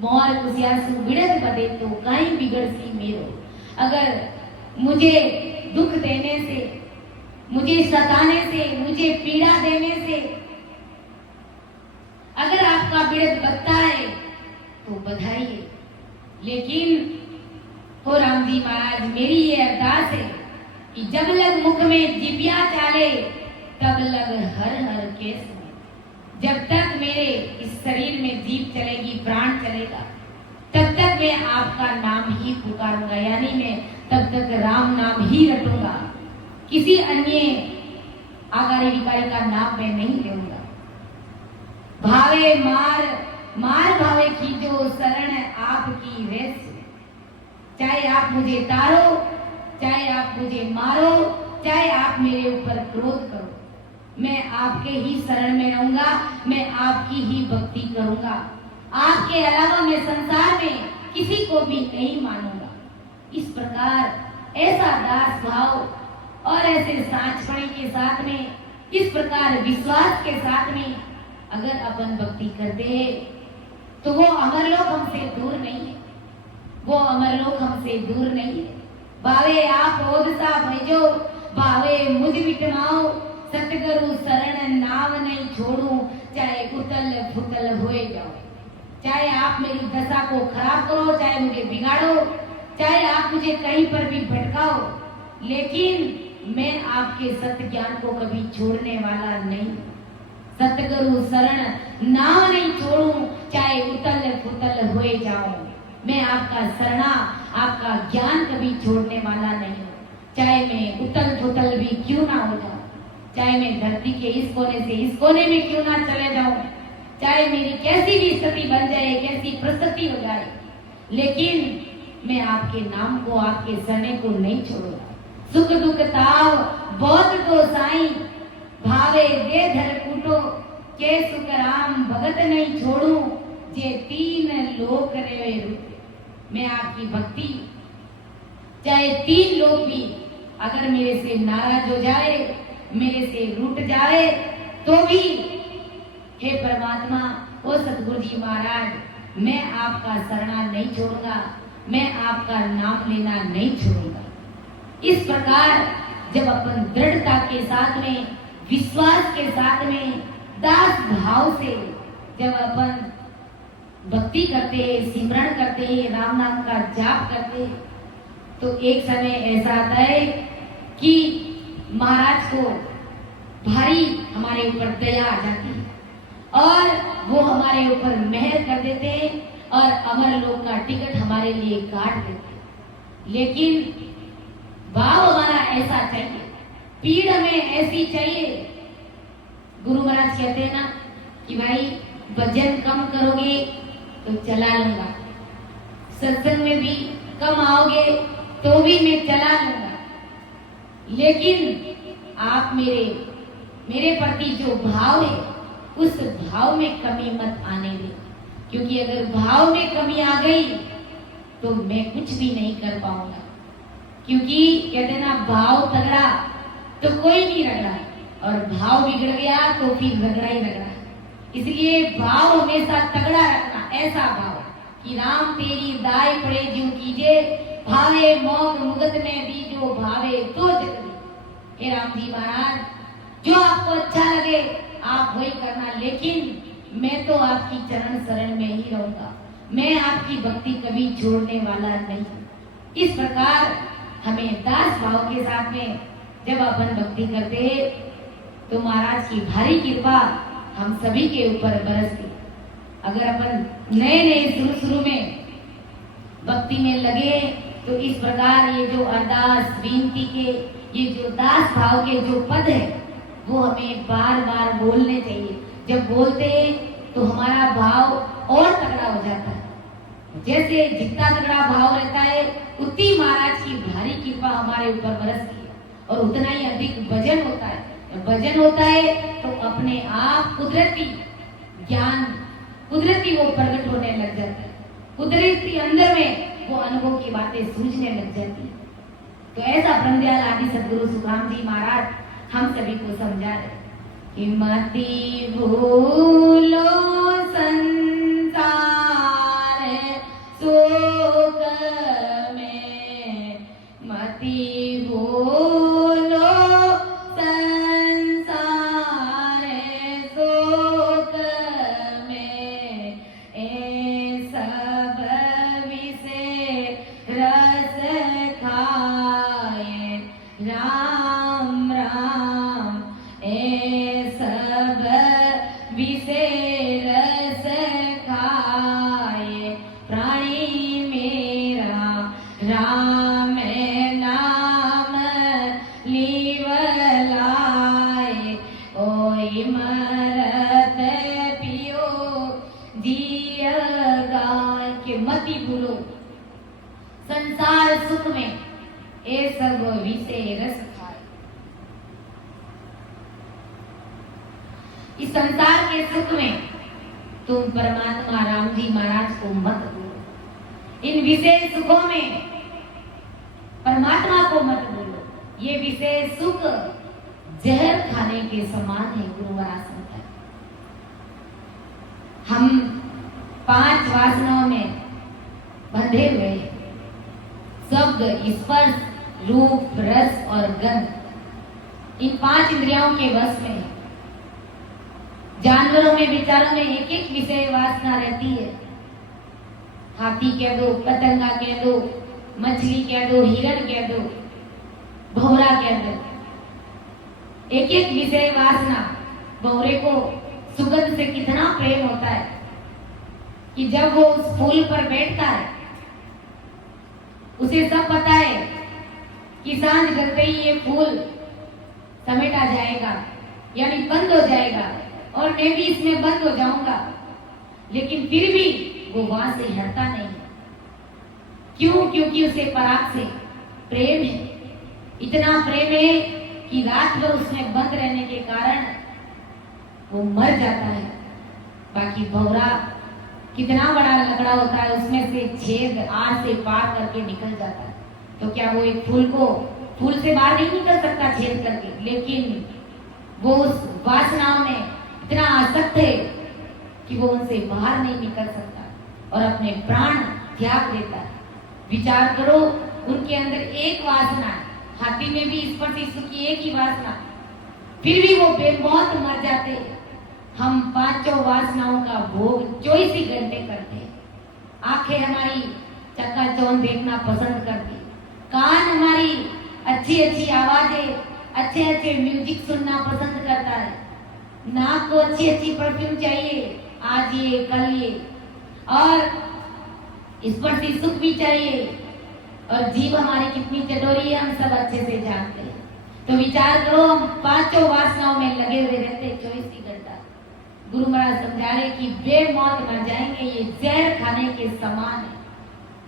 मोर कुसियासु बिड़द बदे तो काई बिगड़सी मेरो। अगर मुझे दुख देने से, मुझे सताने से, मुझे पीड़ा देने से अगर आपका बिड़द बदता है तो बधाई है। लेकिन हो राम जी महाराज, मेरी ये अरदास है कि जब लग मुख में जिबिया चाले तब लग हर हर केस में। जब तक मेरे इस शरीर में जीभ चलेगी, प्राण चलेगा, तब तक मैं आपका नाम ही पुकारूंगा, यानी मैं तब तक राम नाम ही रटूंगा। किसी अन्य आगारी विकारी का नाम मैं नहीं लूंगा। भावे मार मार भावे की जो शरण आपकी रेस। चाहे आप मुझे तारो, चाहे आप मुझे मारो, चाहे आप मेरे ऊपर क्रोध करो, मैं आपके ही शरण में रहूंगा। मैं आपकी ही भक्ति करूंगा। आपके अलावा मैं संसार में किसी को भी नहीं मानूंगा। इस प्रकार ऐसा दास भाव और ऐसे साचपणे के साथ में, इस प्रकार विश्वास के साथ में अगर अपन भक्ति करते हैं तो वो अमरलोक हमसे दूर नहीं है। वो अमरलोक हमसे दूर नहीं है। भावे आप ओदसा भेजो, भावे मुझ विटमाओ, सतगुरु शरण नाम नहीं छोड़ू, चाहे उतल फुतल होए जाओ। चाहे आप मेरी दशा को खराब करो, चाहे मुझे बिगाड़ो, चाहे आप मुझे कहीं पर भी भटकाओ, लेकिन मैं आपके सत्य ज्ञान को कभी छोड़ने वाला नहीं। सतगुरु शरण नाम नहीं छोड़ू, चाहे उतल फुतल हो खोए जाऊं, मैं आपका शरणा, आपका ज्ञान कभी छोड़ने वाला नहीं हूं। चाहे मैं उतल पुतल भी क्यों ना हो जाऊं, चाहे मैं धरती के इस कोने से इस कोने में क्यों ना चले जाऊं, चाहे मेरी कैसी भी स्थिति बन जाए, कैसी परिस्थिति हो जाए, लेकिन मैं आपके नाम को, आपके शरण को नहीं छोड़ूंगा। सुख दुख ताव बहुत तो साई, भावे दे धर कूटो, के सुख राम भगत नहीं छोड़ू, जे तीन लोक रेवे रूठे। मैं आपकी भक्ति, चाहे तीन लोग भी अगर मेरे से नाराज हो जाए, मेरे से रूठ जाए, तो भी हे परमात्मा, ओ सतगुरु जी महाराज, मैं आपका शरणा नहीं छोड़ूंगा, मैं आपका नाम लेना नहीं छोड़ूंगा। इस प्रकार जब अपन दृढ़ता के साथ में, विश्वास के साथ में, दास भाव से जब अपन भक्ति करते हैं, सिमरण करते हैं, राम नाम का जाप करते हैं, तो एक समय ऐसा आता है कि महाराज को भारी हमारे ऊपर दया आ जाती है और वो हमारे ऊपर मेहर कर देते हैं और अमर लोक का टिकट हमारे लिए काट देते हैं। लेकिन भाव हमारा ऐसा चाहिए, पीड़ हमें ऐसी चाहिए। गुरु महाराज कहते हैं ना कि भाई भजन कम करोगे तो चला लूंगा, सत्संग में भी कम आओगे तो भी मैं चला लूंगा, लेकिन आप मेरे प्रति जो भाव है उस भाव में कमी मत आने दे, क्योंकि अगर भाव में कमी आ गई तो मैं कुछ भी नहीं कर पाऊंगा। क्योंकि कहते ना भाव तगड़ा तो कोई नहीं रगड़ा, और भाव बिगड़ गया तो फिर रगड़ा ही रगड़ा। इसलिए भाव हमेशा तगड़ा रखना, ऐसा भाव कि राम तेरी दाई पड़े ज्यों कीजे, भावे मोग मुगत में भी जो भावे तो जग। हे राम जी महाराज, जो आपको अच्छा लगे आप वही करना, लेकिन मैं तो आपकी चरण शरण में ही रहूंगा, मैं आपकी भक्ति कभी छोड़ने वाला नहीं। इस प्रकार हमें दास भाव के साथ में जब अपन भक्ति करते हैं तो महाराज की भारी कृपा हम सभी के ऊपर बरसती। अगर अपन नए शुरू में भक्ति में लगे तो इस प्रकार ये जो अरदास विनती के, ये जो दास भाव के जो पद है वो हमें बार बार बोलने चाहिए। जब बोलते हैं तो हमारा भाव और तगड़ा हो जाता है। जैसे जितना तगड़ा भाव रहता है उतनी महाराज की भारी कृपा हमारे ऊपर बरसती है और उतना ही अधिक भजन होता है। जब भजन होता है तो अपने आप कुदरती ज्ञान, कुदरती वो प्रकट होने लग जाता है, कुदरती अंदर में वो अनुभव की बातें सूझने लग जाती है। तो ऐसा ब्रह्मदयाल आदि सदगुरु सुखराम जी महाराज हम सभी को समझा रहे कि मति भूलो संसार शोक में, मति भूलो संसार शोक में, ए सब विषय रस खाए राम राम, ए सब विषय रस खाए प्राणी मेरा, राम नाम लीवलाए, ओई मरत पियो जिय गाय। के मति भूलो संसार सुख में, ए सब विषय रस खाए। इस संसार के सुख में तुम परमात्मा राम जी महाराज को मत भूलो, इन विषय सुखों में परमात्मा को मत भूलो। ये विषय सुख जहर खाने के समान है। गुरु महाराज समझाए हम 5 वासनाओं में बंधे हुए, शब्द, स्पर्श, रूप, रस और गंध, इन 5 इंद्रियों के वश में। जानवरों में, विचारों में एक एक विषय वासना रहती है। हाथी कह दो, पतंगा कह दो, मछली कह दो, हिरण कह दो, भौरा कह दो, एक एक विषय वासना। भौरे को सुगंध से कितना प्रेम होता है कि जब वो उस फूल पर बैठता है, उसे सब पता है कि सांझ ढलते ही ये फूल समेटा जाएगा, यानी बंद हो जाएगा और मैं भी इसमें बंद हो जाऊंगा, लेकिन फिर भी वो वहां से हटता नहीं। क्यों? क्योंकि उसे पराग से प्रेम है, इतना प्रेम है कि रात भर उसमें बंद रहने के कारण वो मर जाता है। बाकी भौरा कितना बड़ा लकड़ा होता है, उसमें से छेद आर से पार करके निकल जाता है। तो क्या वो एक फूल से बाहर नहीं निकल सकता छेद करके? लेकिन वो उस वासनाओं में इतना आसक्त है कि वो उनसे बाहर नहीं निकल सकता और अपने प्राण त्याग देता है। विचार करो, उनके अंदर एक वासना है, हाथी में भी ईश्वर से ईश्वर की एक ही वासना, फिर भी वो बेमौत मर जाते। हम पांचों वासनाओं का भोग 24 ही घंटे करते हैं। आंखें हमारी चकाचौंध देखना पसंद करती, कान हमारी अच्छी अच्छी आवाजें, अच्छे अच्छे म्यूजिक सुनना पसंद करता है, नाक को अच्छी अच्छी परफ्यूम चाहिए, आज ये कल ये, और इस पर से सुख भी चाहिए, और जीव हमारी कितनी चटोरी है हम सब अच्छे से जानते हैं। तो विचार करो, हम पांचों वासनाओं में लगे हुए रहते 24 घंटा। गुरु महाराज समझा रहे कि बेमौत मर जाएंगे, ये जहर खाने के समान है।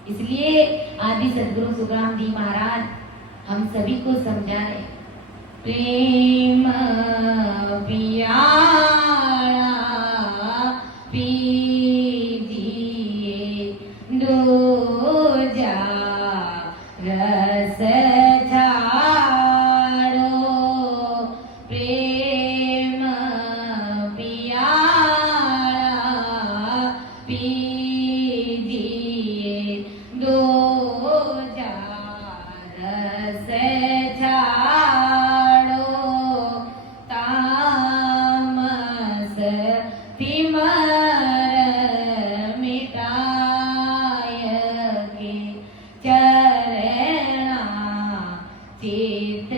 इसलिए आदि सदगुरु सुखराम जी महाराज हम सभी को समझा रहे, प्रेम पियारा पीजिए दूजा रस छाड़ो, प्रेम पियारा पीजिए दूजा रस छाड़ो, तामस तिमर मिटाय के चरणा चित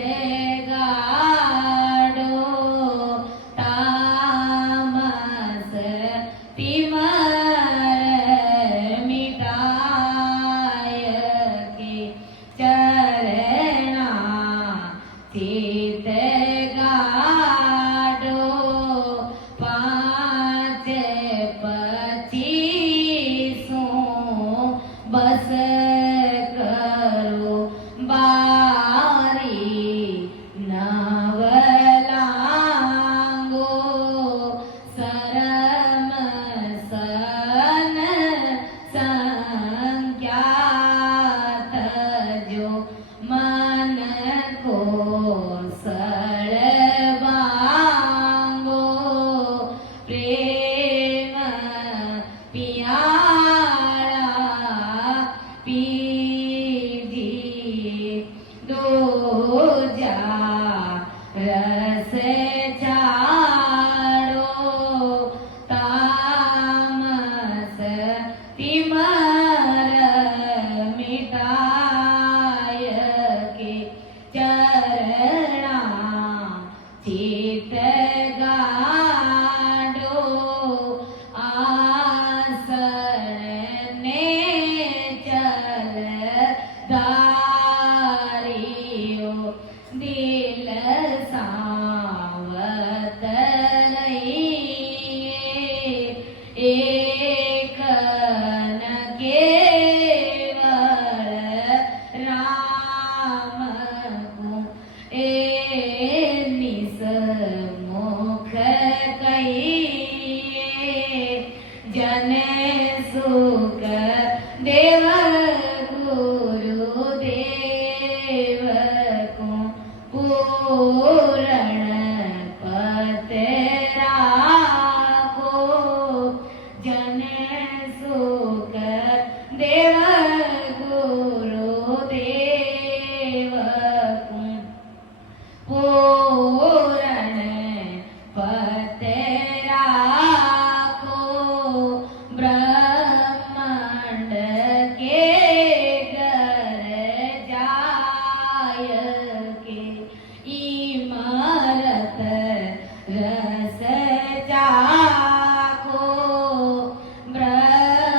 गाड़ो, तामस तिमर मिटाय के चरणा चित गाड़ो, पांच पच्चीसों बस करो बारी नवलांगो, सरम सन संज्ञात जो मन को सड़वांगो, प्रेम पियारा पीजिए दूजा रस छाड़ो, तामस तिमर मिटाय के चरणा चित गाड़ो, आसने चल दारियो दिल सावत रहिए, एक न केवल राम को ए निसमुख कहिए, जन सुख देव गुरुदेव को पूरण पत राखो, जन सुख देव गुरुदेव को पूरण पत राखो, ब्रह्मांड के घर जाय के इमारत रस चाखो, ब्रह्मांड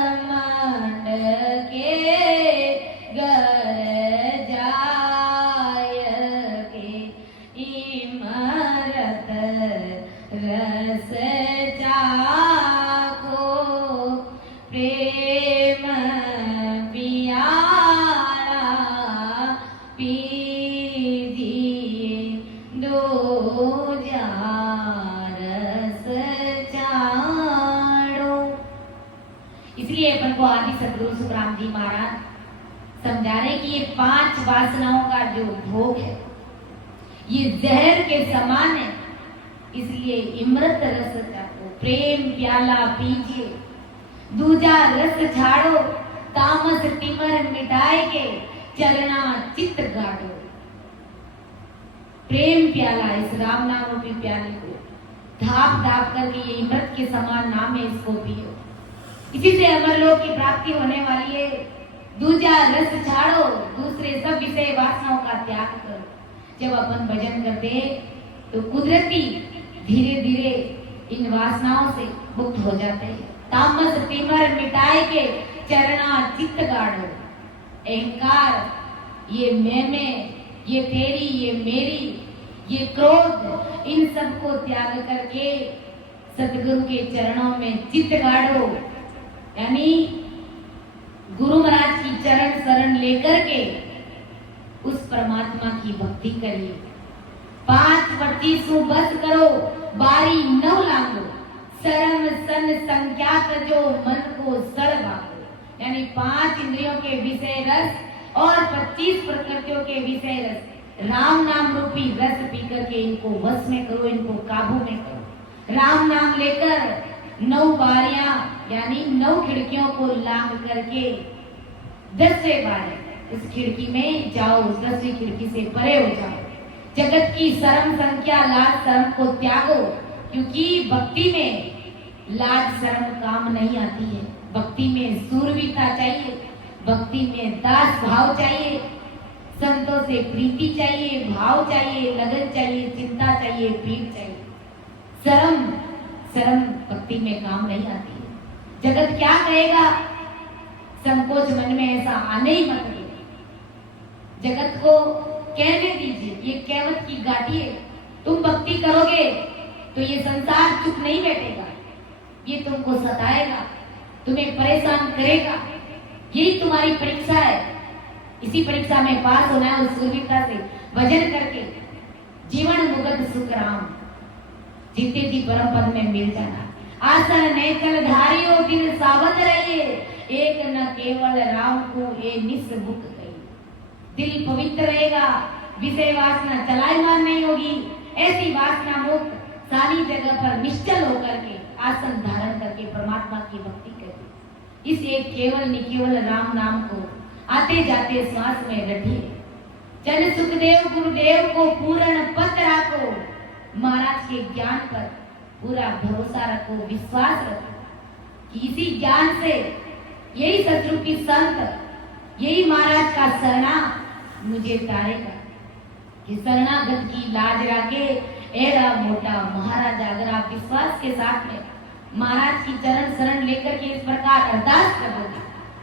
प्रेम पियाला पीजिए दो रस चाड़ो। इसलिए अपन को आदि सदगुरु सुखराम जी महाराज समझा रहे कि ये 5 वासनाओं का जो भोग है ये जहर के समान है, इसलिए इमृत रस चाखो, प्रेम प्याला पीजिए, दूजा रस छाड़ो, तामस तिमर मिटाए के चरना चित्त गाड़ो। प्रेम प्याला, इस राम नाम रूपी प्याले को ढाप ढाप करके ये इमृत के समान नाम है, इसको पियो, इसी से अमरलोक की प्राप्ति होने वाली है। दूजा रस छाड़ो, दूसरे सब विषय वासनाओं का त्याग करो। जब अपन भजन करते तो कुदरती धीरे धीरे इन वासनाओं से मुक्त हो जाते हैं। तामस तिमर मिटाए के चरना चित्त गाड़ो। अहंकार, ये मैं, ये तेरी, ये मेरी, ये क्रोध, इन सब को त्याग करके सतगुरु के चरणों में चित्त गाड़ो, यानी गुरु महाराज की चरण शरण लेकर के उस परमात्मा की भक्ति करिए। 5-25 बस करो, बारी 9 लांगो, शर्म सन संख्यात जो मन को सड़ भागो। यानी 5 इंद्रियों के विषय रस और 25 प्रकृतियों के विषय रस, राम नाम रूपी रस पी करके इनको वश में करो, इनको काबू में करो। राम नाम लेकर 9 बारियां यानी 9 खिड़कियों को लांग करके 10वें बार इस खिड़की में जाओ, 10वीं खिड़की से परे हो जाओ। जगत की शर्म संख्या लाज शर्म को त्यागो, क्योंकि भक्ति में लाज शर्म काम नहीं आती है। भक्ति में सूरवीरता चाहिए, भक्ति में दास भाव चाहिए, संतों से प्रीति चाहिए, भाव चाहिए, लगन चाहिए, चिंता चाहिए, पीड़ चाहिए। शर्म भक्ति में काम नहीं आती है। जगत क्या कहेगा, संकोच मन में ऐसा आने ही मत दीजिए। जगत को कहने दीजिए, ये कहवत की घाटी है। तुम भक्ति करोगे तो ये संसार चुप नहीं बैठेगा, ये तुमको सताएगा, तुम्हें परेशान करेगा। यही तुम्हारी परीक्षा है, इसी परीक्षा में पास होना है। उस सूरवीरता से भजन करके जीवन मुगत सुख राम, जीते जी परम पद में मिल जाना। आसन नेचल धारियो दिन सावध रहिए, एक न केवल राम को ये निस्बुक गई। दिल पवित्र रहेगा, विषय वासना चलायमान नहीं होगी। ऐसी वासना मुक्त सारी जगह पर निश्चल होकर के आसन धारण करके परमात्मा की भक्ति करिए। इस एक केवल निकेवल राम नाम को आते जाते श्वास में रखिए। जन सुखदेव गुरुदेव को पूर्ण पद राखो, महाराज के ज्ञान पर पूरा भरोसा रखो, विश्वास रखो कि इसी ज्ञान से यही सतरूपी संत, यही महाराज का शरणा मुझे तारेगा। कि शरणागत की लाज राखे एड़ा मोटा महाराजा। अगर आप विश्वास के साथ में महाराज की चरण शरण लेकर के इस प्रकार अरदास करोगे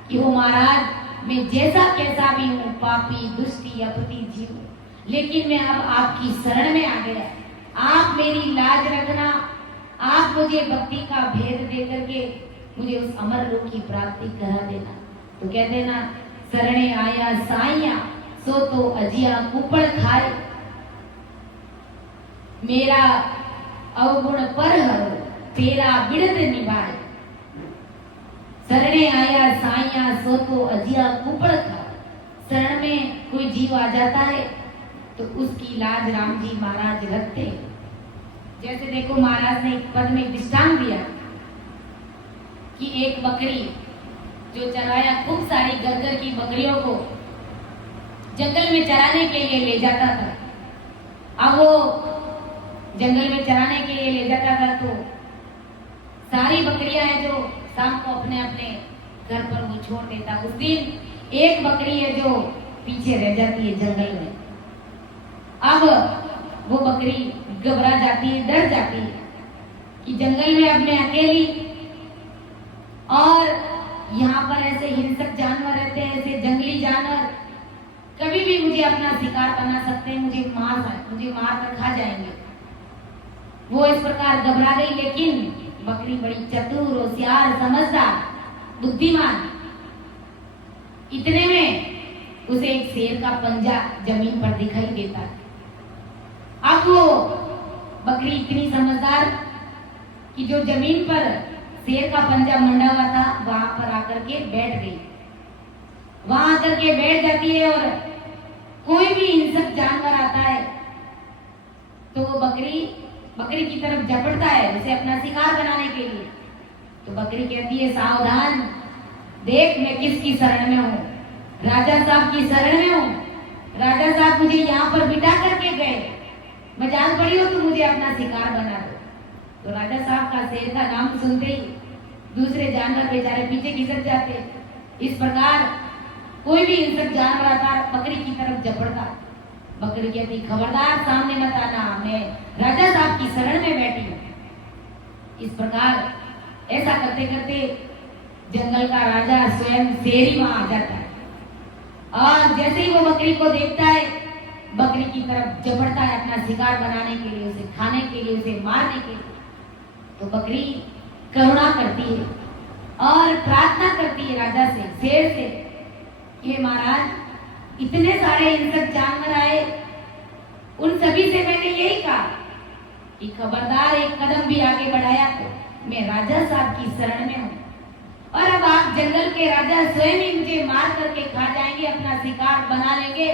कि वो महाराज, मैं जैसा कैसा भी हूँ, पापी दुष्टी अपती जीव, लेकिन मैं अब आपकी शरण में आ गया। आप मेरी लाज रखना, आप मुझे भक्ति का भेद दे करके मुझे उस अमर लोक की प्राप्ति करा देना। तो कह देना, शरणे आया साइया सो तो अजिया कुपड़ खाए, मेरा अवगुण पर हरो तेरा बिड़द निभाए। शरणे आया साइया सो तो अजिया कुपड़ खाए। शरण में कोई जीव आ जाता है तो उसकी लाज राम जी महाराज रखते हैं। जैसे देखो, महाराज ने एक पद में दृष्टांत दिया कि एक बकरी जो चराया खूब सारी घर की बकरियों को जंगल में चराने के लिए ले जाता था। अब वो जंगल में चराने के लिए ले जाता था तो सारी बकरियां हैं जो शाम को अपने अपने घर पर वो छोड़ देता। उस दिन एक बकरी है जो पीछे रह जाती है जंगल में। अब वो बकरी घबरा जाती है, डर जाती है कि जंगल में अब मैं अकेली, और यहाँ पर ऐसे हिंसक जानवर रहते हैं, ऐसे जंगली जानवर कभी भी मुझे अपना शिकार बना सकते हैं, मुझे मार कर खा जाएंगे। वो इस प्रकार घबरा गई, लेकिन बकरी बड़ी चतुर, होशियार, समझदार, बुद्धिमान। इतने में उसे एक शेर का पंजा जमीन पर दिखाई देता है। अब वो बकरी इतनी समझदार कि जो जमीन पर शेर का पंजा मंडा हुआ था वहां पर आकर के बैठ गई। वहां आकर के बैठ जाती है और कोई भी हिंसक जानवर आता है तो वो बकरी की तरफ झपटता है उसे अपना शिकार बनाने के लिए। तो बकरी कहती है, सावधान, देख मैं किसकी शरण में हूँ, राजा साहब की शरण में हूँ। राजा साहब मुझे यहाँ पर बिठा करके गए, मैं जान पड़ी हो तो मुझे अपना शिकार बना दो। तो राजा साहब का शेर का नाम सुनते ही दूसरे जानवर बेचारे पीछे खिसक जाते। इस प्रकार कोई भी हिंसक जानवर आता बकरी की तरफ झपटता। बकरी कहती, खबरदार, सामने मत आना, मैं राजा साहब की शरण में बैठी हूँ। इस प्रकार ऐसा करते करते जंगल का राजा स्वयं शेर ही वहां आ जाता है और जैसे ही वो बकरी को देखता है बकरी की तरफ झपटता है अपना शिकार बनाने के लिए, उसे खाने के लिए, उसे मारने के लिए। तो बकरी करुणा करती है और प्रार्थना करती है राजा से, शेर से, ये महाराज, इतने सारे हिंसक जानवर आए, उन सभी से मैंने यही कहा कि खबरदार, एक कदम भी आगे बढ़ाया तो मैं राजा साहब की शरण में हूँ और अब आप जंगल के राजा स्वयं ही मुझे मार करके खा जाएंगे, अपना शिकार बना लेंगे।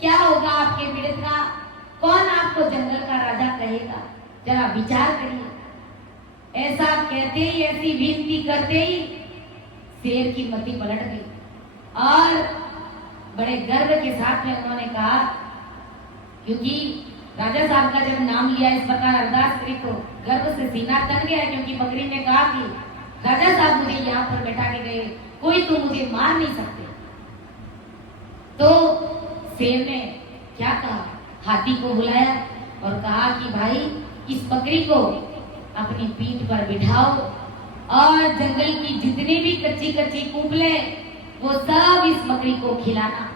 क्या होगा आपके पीड़ित का? कौन आपको जंगल का राजा कहेगा? जरा विचार करिए। ऐसा कहते ही, ऐसी विनती करते ही शेर की मति पलट गई और बड़े गर्व के साथ में उन्होंने कहा, क्योंकि राजा साहब का जब नाम लिया इस प्रकार अरदास करी तो गर्व से सीना तन गया, क्योंकि बकरी ने कहा कि राजा साहब मुझे यहाँ पर बैठा के गए, कोई तो मुझे मार नहीं सकते। तो शेर ने क्या कहा, हाथी को बुलाया और कहा कि भाई, इस बकरी को अपनी पीठ पर बिठाओ और जंगल की जितनी भी कच्ची कच्ची कुबले वो सब इस बकरी को खिलाना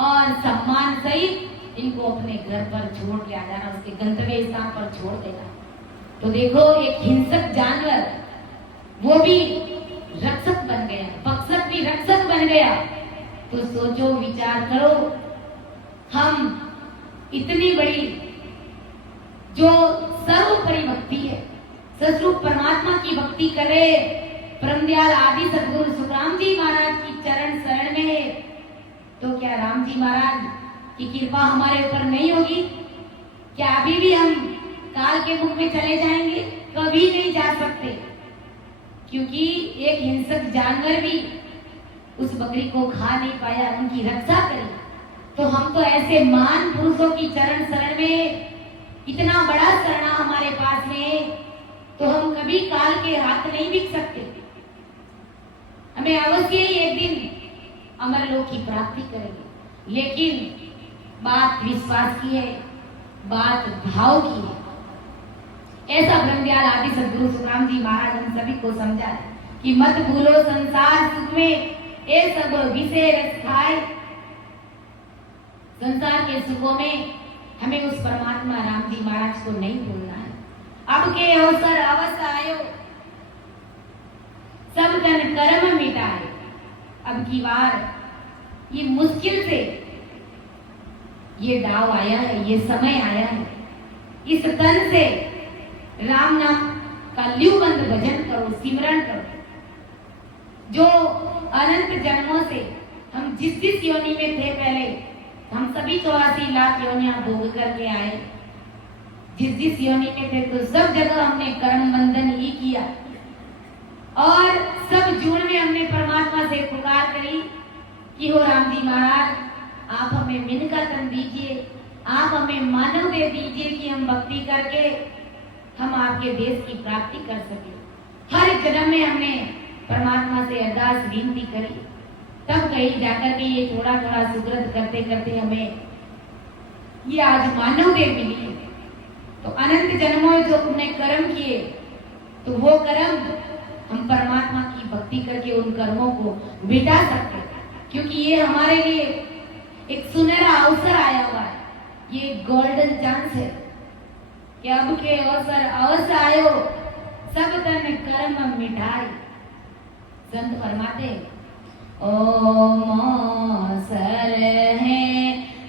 और सम्मान सहित इनको अपने घर पर छोड़ के आ जाना, उसके गंतव्य स्थान पर छोड़ देना। तो देखो, एक हिंसक जानवर वो भी रक्षक बन गया, भक्षक भी रक्षक बन गया। तो सोचो, विचार करो, हम इतनी बड़ी जो सर्वोपरि भक्ति है, सचरूप परमात्मा की भक्ति करे, परमदयाल आदि सदगुरु सुखराम जी महाराज की चरण शरण में है, तो क्या राम जी महाराज की कृपा हमारे ऊपर नहीं होगी? क्या अभी भी हम काल के मुख में चले जाएंगे? कभी नहीं जा सकते, क्योंकि एक हिंसक जानवर भी उस बकरी को खा नहीं पाया, उनकी रक्षा करी। तो हम तो ऐसे महान पुरुषों की चरण शरण में, इतना बड़ा शरणा हमारे पास में, तो हम कभी काल के हाथ नहीं बिक सकते। हमें अवश्य ही एक दिन अमरलोक की प्राप्ति करेंगे, लेकिन बात विश्वास की है, बात भाव की है। ऐसा ब्रह्मदयाल आदि सदगुरु सुखराम जी महाराज हम सभी को समझा है कि मत भूलो संसार सुख में, ये सब विषय रस खाए। संसार के सुखों में हमें उस परमात्मा राम जी महाराज को नहीं भूलना है। अब के अवसर अवश्य आयो, सब तन कर्म मिटाए। अब की बार ये मुश्किल से ये दाव आया है, ये समय आया है, इस तन से राम नाम का ल्यूबंद भजन करो, सिमरन करो। जो अनंत जन्मों से हम जिस जिस योनि में थे, पहले हम सभी 84 लाख योनियां भोग करके आए, जिस जिस योनि में थे तो सब जगह हमने कर्म बंधन ही किया और सब जून में हमने परमात्मा से पुकार करी कि हो राम जी महाराज, आप हमें मिन का तन दीजिए, आप हमें मानव दे दीजिए कि हम भक्ति करके हम आपके देश की प्राप्ति कर सके। हर जन्म में हमने परमात्मा से अरदास विनती करी, तब कहीं जाकर के ये थोड़ा थोड़ा सुकृत करते करते हमें ये आज मानव देव मिली है। तो अनंत जन्मों में जो हमने कर्म किए, तो वो कर्म हम परमात्मा की भक्ति करके उन कर्मों को मिटा सकते, क्योंकि ये हमारे लिए एक सुनहरा अवसर आया हुआ है, ये गोल्डन चांस है कि अब के अवसर अवश्य आयो, सब तन कर्म मिटाए। संत फरमाते ओ मौसर है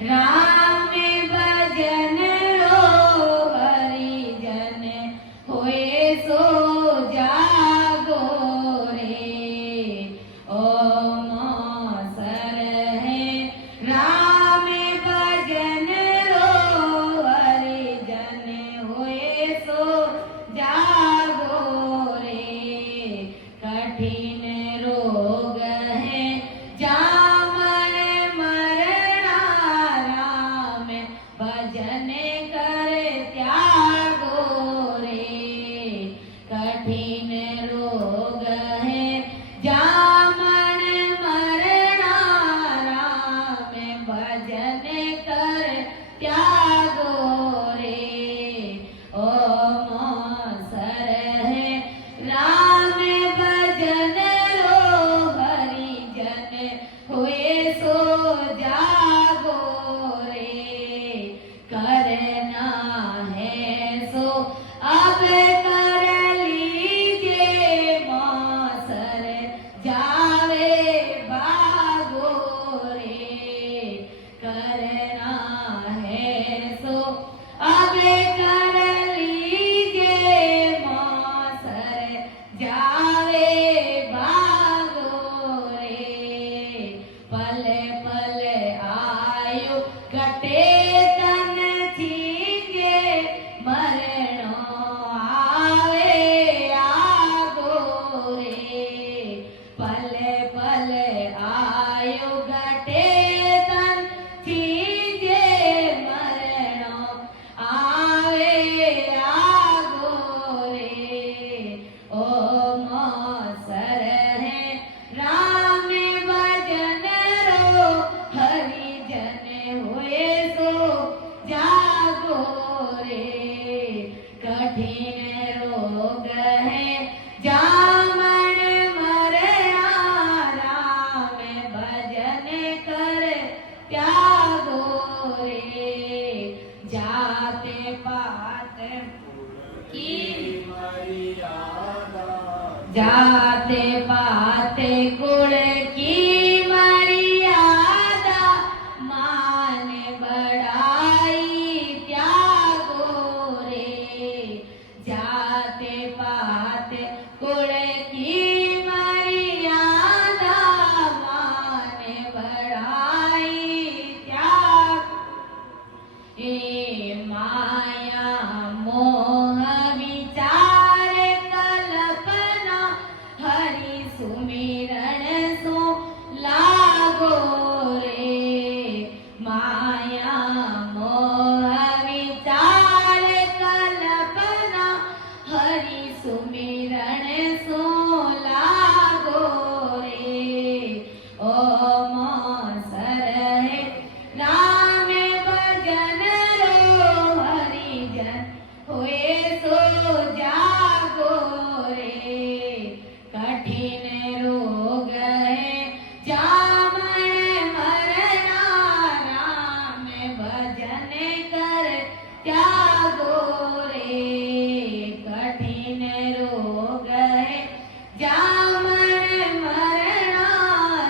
राम भजन रो हरिजन होए सो जागो रे ओ मौसर है राम भजन रो हरिजन होए सो जागो रे कठिन रोग है जामन मरणा राम भजन कर त्यागो रे कठिन रोग है जामन मरणा राम भजन कर त्यागो रे ओ मौसर है राम भजन रो हरिजन हुए सो जागो रे करना है सो अब कर लीजिए मौसर जावे बागो रे करना है सो अब कर लीजिए मौसर जावे बागो रे पल पल आयु कटे तन छीजे मरणो आवे आगो रे पल पल आयु घटे तन छीजे मरणो आवे आगो रे ओ मौसर है राम भजन रो हरिजन हुए सो जागो रे कठिन रोग है जामन मरणा राम भजन कर त्यागो रे जाते पात की जाते पाते कुल की मर्यादा मान बढ़ाई त्यागो रे जाते पाते कुल की मर्यादा मान बढ़ाई त्याग ए माया मोह विचार कल्पना हरि सुमिरन सो लागो रे माया मोह विचार कल्पना हरि सुमिरन सो लागो रे ओ मौसर है राम भजन रो हरिजन हुए सो जागो रे कठिन रोग है जामन मरणा राम भजन कर त्यागो रे कठिन रोग है जामन मरणा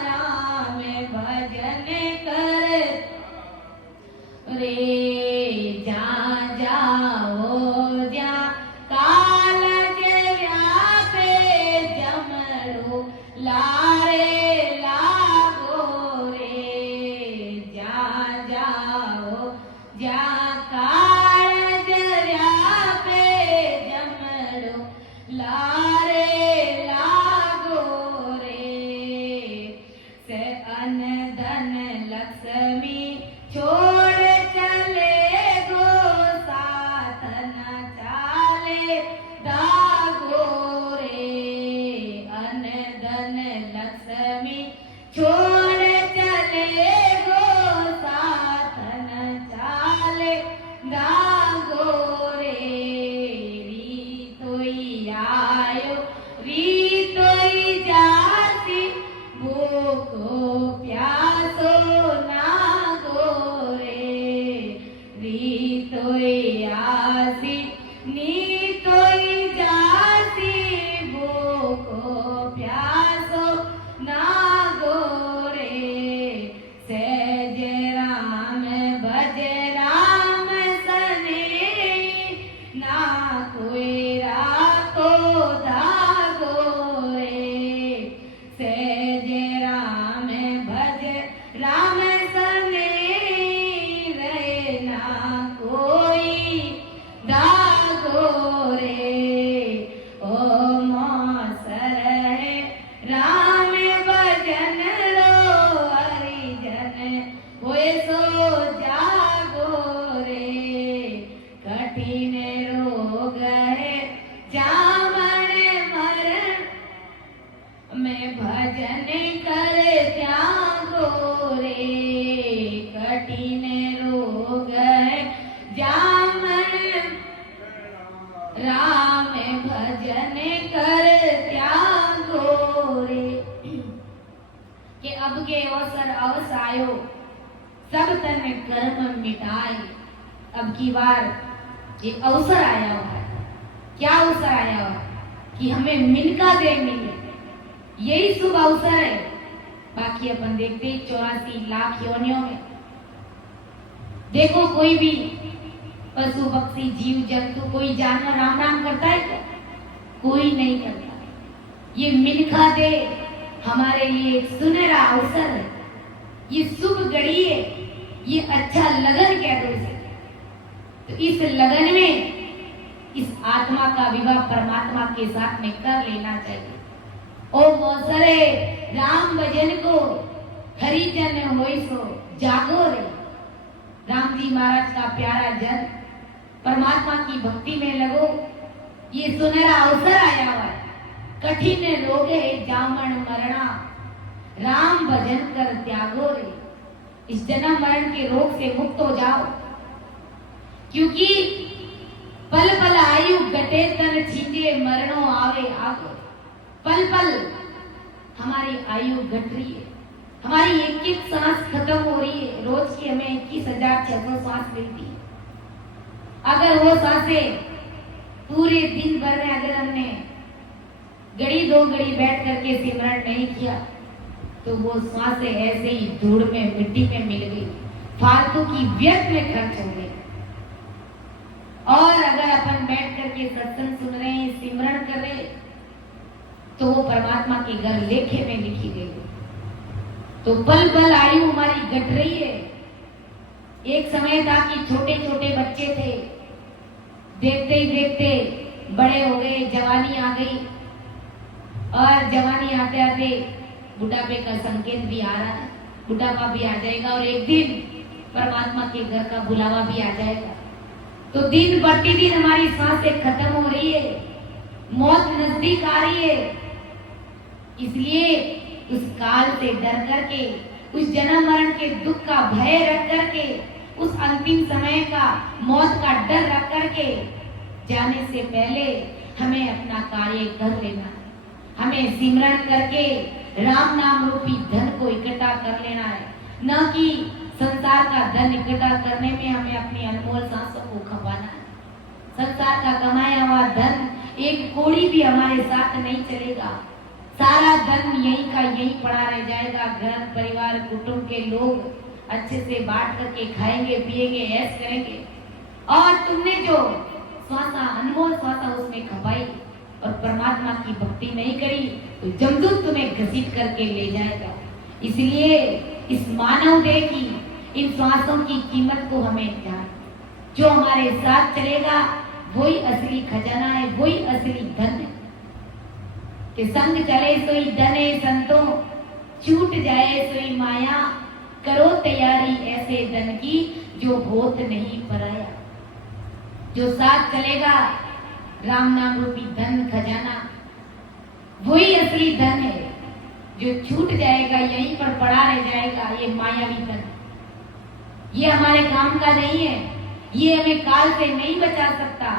राम भजन कर रे जा जाओ जा काल के व्यापे जमड़ो लारे लागो रे जा जाओ जा काल के व्यापे जमड़ो लारे लागो रे से अन धन लक्ष्मी छोड़ चले गो साथ न चाले दागो रे अन धन लक्ष्मी छोड़ चले गो साथ न चाले दागो रे री तोई आयो री तोई जाती भूखो प्यासो ना गोरे री तोई आसी नी तोई जाती भूखो प्यासो कि अब के अवसर अवस आयो, सब तन कर्म मिटाए। अब की बार ये अवसर आया हुआ है। क्या अवसर आया हुआ है? कि हमें मिलका दे मिले, यही शुभ अवसर है। बाकी अपन देखते 84 लाख योनियों में देखो, कोई भी पशु पक्षी जीव जंतु कोई जानवर राम राम करता है क्या? कोई नहीं करता। ये मिलखा दे हमारे लिए एक सुनहरा अवसर है, ये शुभ घड़ी है, ये अच्छा लगन कह दो इसे। तो इस लगन में इस आत्मा का विवाह परमात्मा के साथ में कर लेना चाहिए। ओ मोसरे राम भजन को हरिजन होई सो जागो रे। राम जी महाराज का प्यारा जन, परमात्मा की भक्ति में लगो। ये सुनहरा अवसर आया हुआ है। कठिन रोग है जामन मरणा, राम भजन कर त्यागो रे। इस जन्म मरण के रोग से मुक्त हो जाओ, क्योंकि पल पल आयु घटे तन छींजे मरणो आवे आगो। पल पल हमारी आयु घट रही है, हमारी एक एक सांस खत्म हो रही है। रोज की हमें 21,600 सांस मिलती है। अगर वो सांसें पूरे दिन भर में अगर हमने घड़ी दो घड़ी बैठ करके सिमरण नहीं किया, तो वो सांसें ऐसे ही धूड़ में मिट्टी में मिल गई, फालतू की व्यर्थ में खर्च हो गई। और अगर अपन बैठ करके सत्संग सुन रहे हैं, सिमरण कर रहे, तो वो परमात्मा के घर लेखे में लिखी गई। तो पल पल आयु हमारी घट रही है। एक समय था कि छोटे छोटे बच्चे थे, देखते ही देखते बड़े हो गए, जवानी आ गई, और जवानी आते आते बुढ़ापे का संकेत भी आ रहा है, बुढ़ापा भी आ जाएगा, और एक दिन परमात्मा के घर का बुलावा भी आ जाएगा। तो दिन प्रतिदिन हमारी सांसें खत्म हो रही है, मौत नजदीक आ रही है। इसलिए उस काल से डर करके, उस जन्म मरण के दुख का भय रख करके, उस अंतिम समय का मौत का डर रख करके जाने से पहले हमें अपना कार्य कर लेना है। हमें सिमरण करके राम नाम रूपी धन को इकट्ठा कर लेना है, न कि संसार का धन इकट्ठा करने में हमें अपनी अनमोल सांसों को खपाना है। संसार का कमाया हुआ धन एक कौड़ी भी हमारे साथ नहीं चलेगा। सारा धन यहीं का यहीं पड़ा रह जाएगा। घर परिवार कुटुंब के लोग अच्छे से बांट करके खाएंगे पिएंगे ऐश करेंगे, और तुमने जो श्वासा अनमोल श्वासा उसमें खपाई और परमात्मा की भक्ति नहीं करी, तो जमदूत तुम्हें घसीट करके ले जाएगा। इसलिए इस मानव देह की इन श्वासों की कीमत को हमें जान, जो हमारे साथ चलेगा वही असली खजाना है, वही असली धन है। कि संग चले सोई धन है संतों, छूट जाए सोई माया, करो तैयारी ऐसे धन की जो होत नहीं पराया। जो साथ चलेगा राम नाम रूपी धन खजाना, वही असली धन है। जो छूट जाएगा यहीं पर पड़ा रह जाएगा, ये मायावी धन, ये हमारे काम का नहीं है, ये हमें काल से नहीं बचा सकता,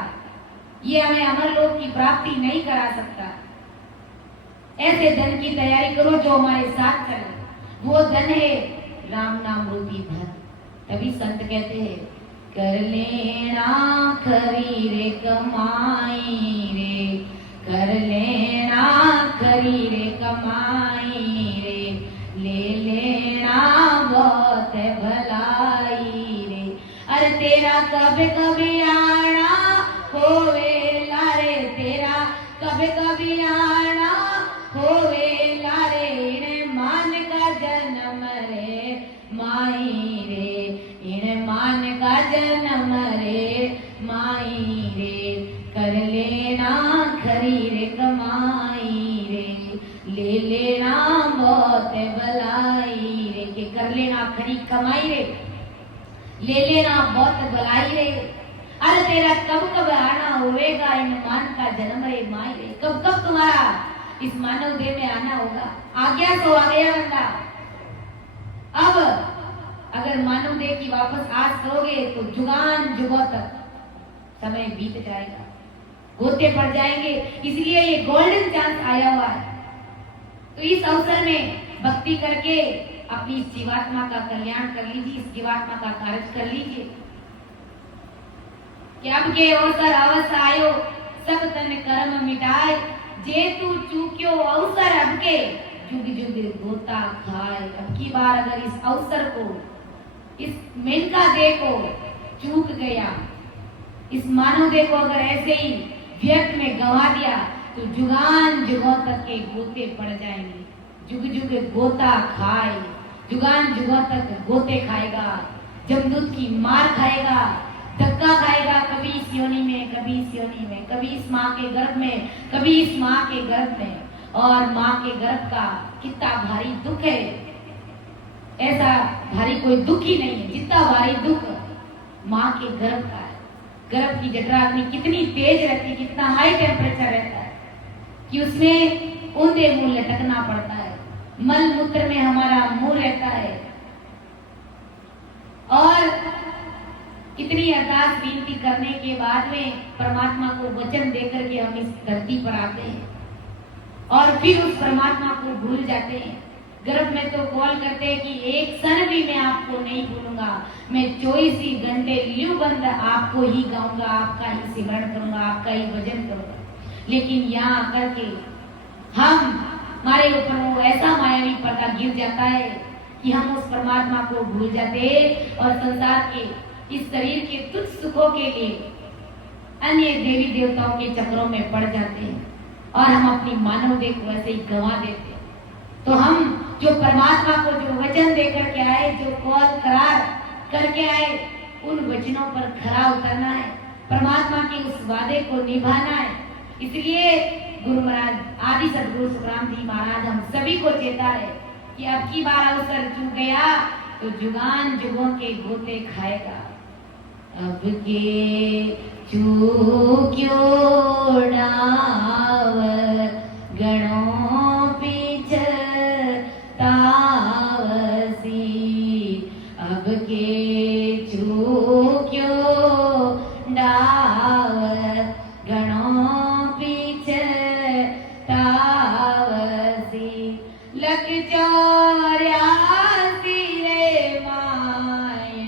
ये हमें अमर लोक की प्राप्ति नहीं करा सकता। ऐसे धन की तैयारी करो जो हमारे साथ चले, वो धन है राम नाम रूपी धन। तभी संत कहते हैं, कर लेना खरी रे कमाई रे, कर लेना खरी रे कमाई रे, ले लेना बहुत भलाई रे। अरे तेरा कभी कभी आना होवे लारे, तेरा कभी कभी आना होवे लारे, इन्हें मान का जन्म रे माई रे, इन्हें मान का जन्म रे माई रे। कर लेना खरी रे कमाई रे, ले लेना बहुत भलाई रे। के कर लेना खरी कमाई रे, ले लेना बहुत भलाई रे। अरे तेरा कब कब आना होएगा, इन मान का जन्म रे माई रे। कब कब तुम्हारा इस मानव देह में आना होगा। आ गया तो आ गया बंदा। अब अगर मानव देह की वापस आस करोगे तो जुगान जुगों तक समय बीत जाएगा, गोते पड़ जाएंगे। इसलिए ये गोल्डन चांस आया हुआ है। तो इस अवसर में भक्ति करके अपनी इस जीवात्मा का कल्याण कर लीजिए, इस जीवात्मा का कार्य कर लीजिए। कि अब के अवसर अवश्य आयो, सब तन कर्म मिटाए, जे तू चूक्यो अवसर अब के, जुग जुग गोता खाए। अब की बार अगर इस अवसर को, इस मेनका देह को चूक गया, इस मानव देह को अगर ऐसे ही व्यर्थ में गंवा दिया, तो जुगान जुगों तक के गोते पड़ जाएंगे। जुग जुग गोता खाए, जुगान जुगों तक गोते खाएगा, जमदूत की मार खाएगा, धक्का खाएगा, कभी इस योनि में, कभी इस योनि में, कभी इस माँ के गर्भ में, कभी इस माँ के गर्भ में। और माँ के गर्भ का कितना भारी दुख है, ऐसा भारी कोई दुख ही नहीं है जितना भारी दुख माँ के गर्भ का है। गर्भ की जठरा अपनी कितनी तेज रहती है, कितना हाई टेम्परेचर रहता है कि उसमें ऊंधे मुंह लटकना पड़ता है, मल मूत्र में हमारा मुंह रहता है। और कितनी अरदास विनती करने के बाद में परमात्मा को वचन देकर के हम इस धरती पर आते हैं और फिर उस परमात्मा को भूल जाते हैं। गर्भ में तो कॉल करते हैं कि एक क्षण भी मैं आपको नहीं भूलूंगा, मैं 24 ही घंटे लियू बंद आपको ही गाऊंगा, आपका ही सिमरण करूंगा, आपका ही भजन करूंगा। लेकिन यहाँ आकर के हमारे ऊपर वो ऐसा मायावी पर्दा गिर जाता है कि हम उस परमात्मा को भूल जाते हैं और संसार के इस शरीर के तुच्छ सुखों के लिए अन्य देवी देवताओं के चक्रों में पड़ जाते हैं और हम अपनी मानव देह को ऐसे ही गंवा देते हैं। तो हम जो परमात्मा को जो वचन देकर के आए, जो कॉल करार करके आए, उन वचनों पर खरा उतरना है, परमात्मा के उस वादे को निभाना है। इसलिए गुरु महाराज आदि सदगुरु सुखराम जी महाराज हम सभी को चेता है कि अब की बार अवसर चूक गया तो जुगान जुगों के गोते खाएगा। अब के चूक्यो डावर गणों पीछ तावसी, अब के चूक्यो डावर गणों पीछ तावसी, लख 84 रे माए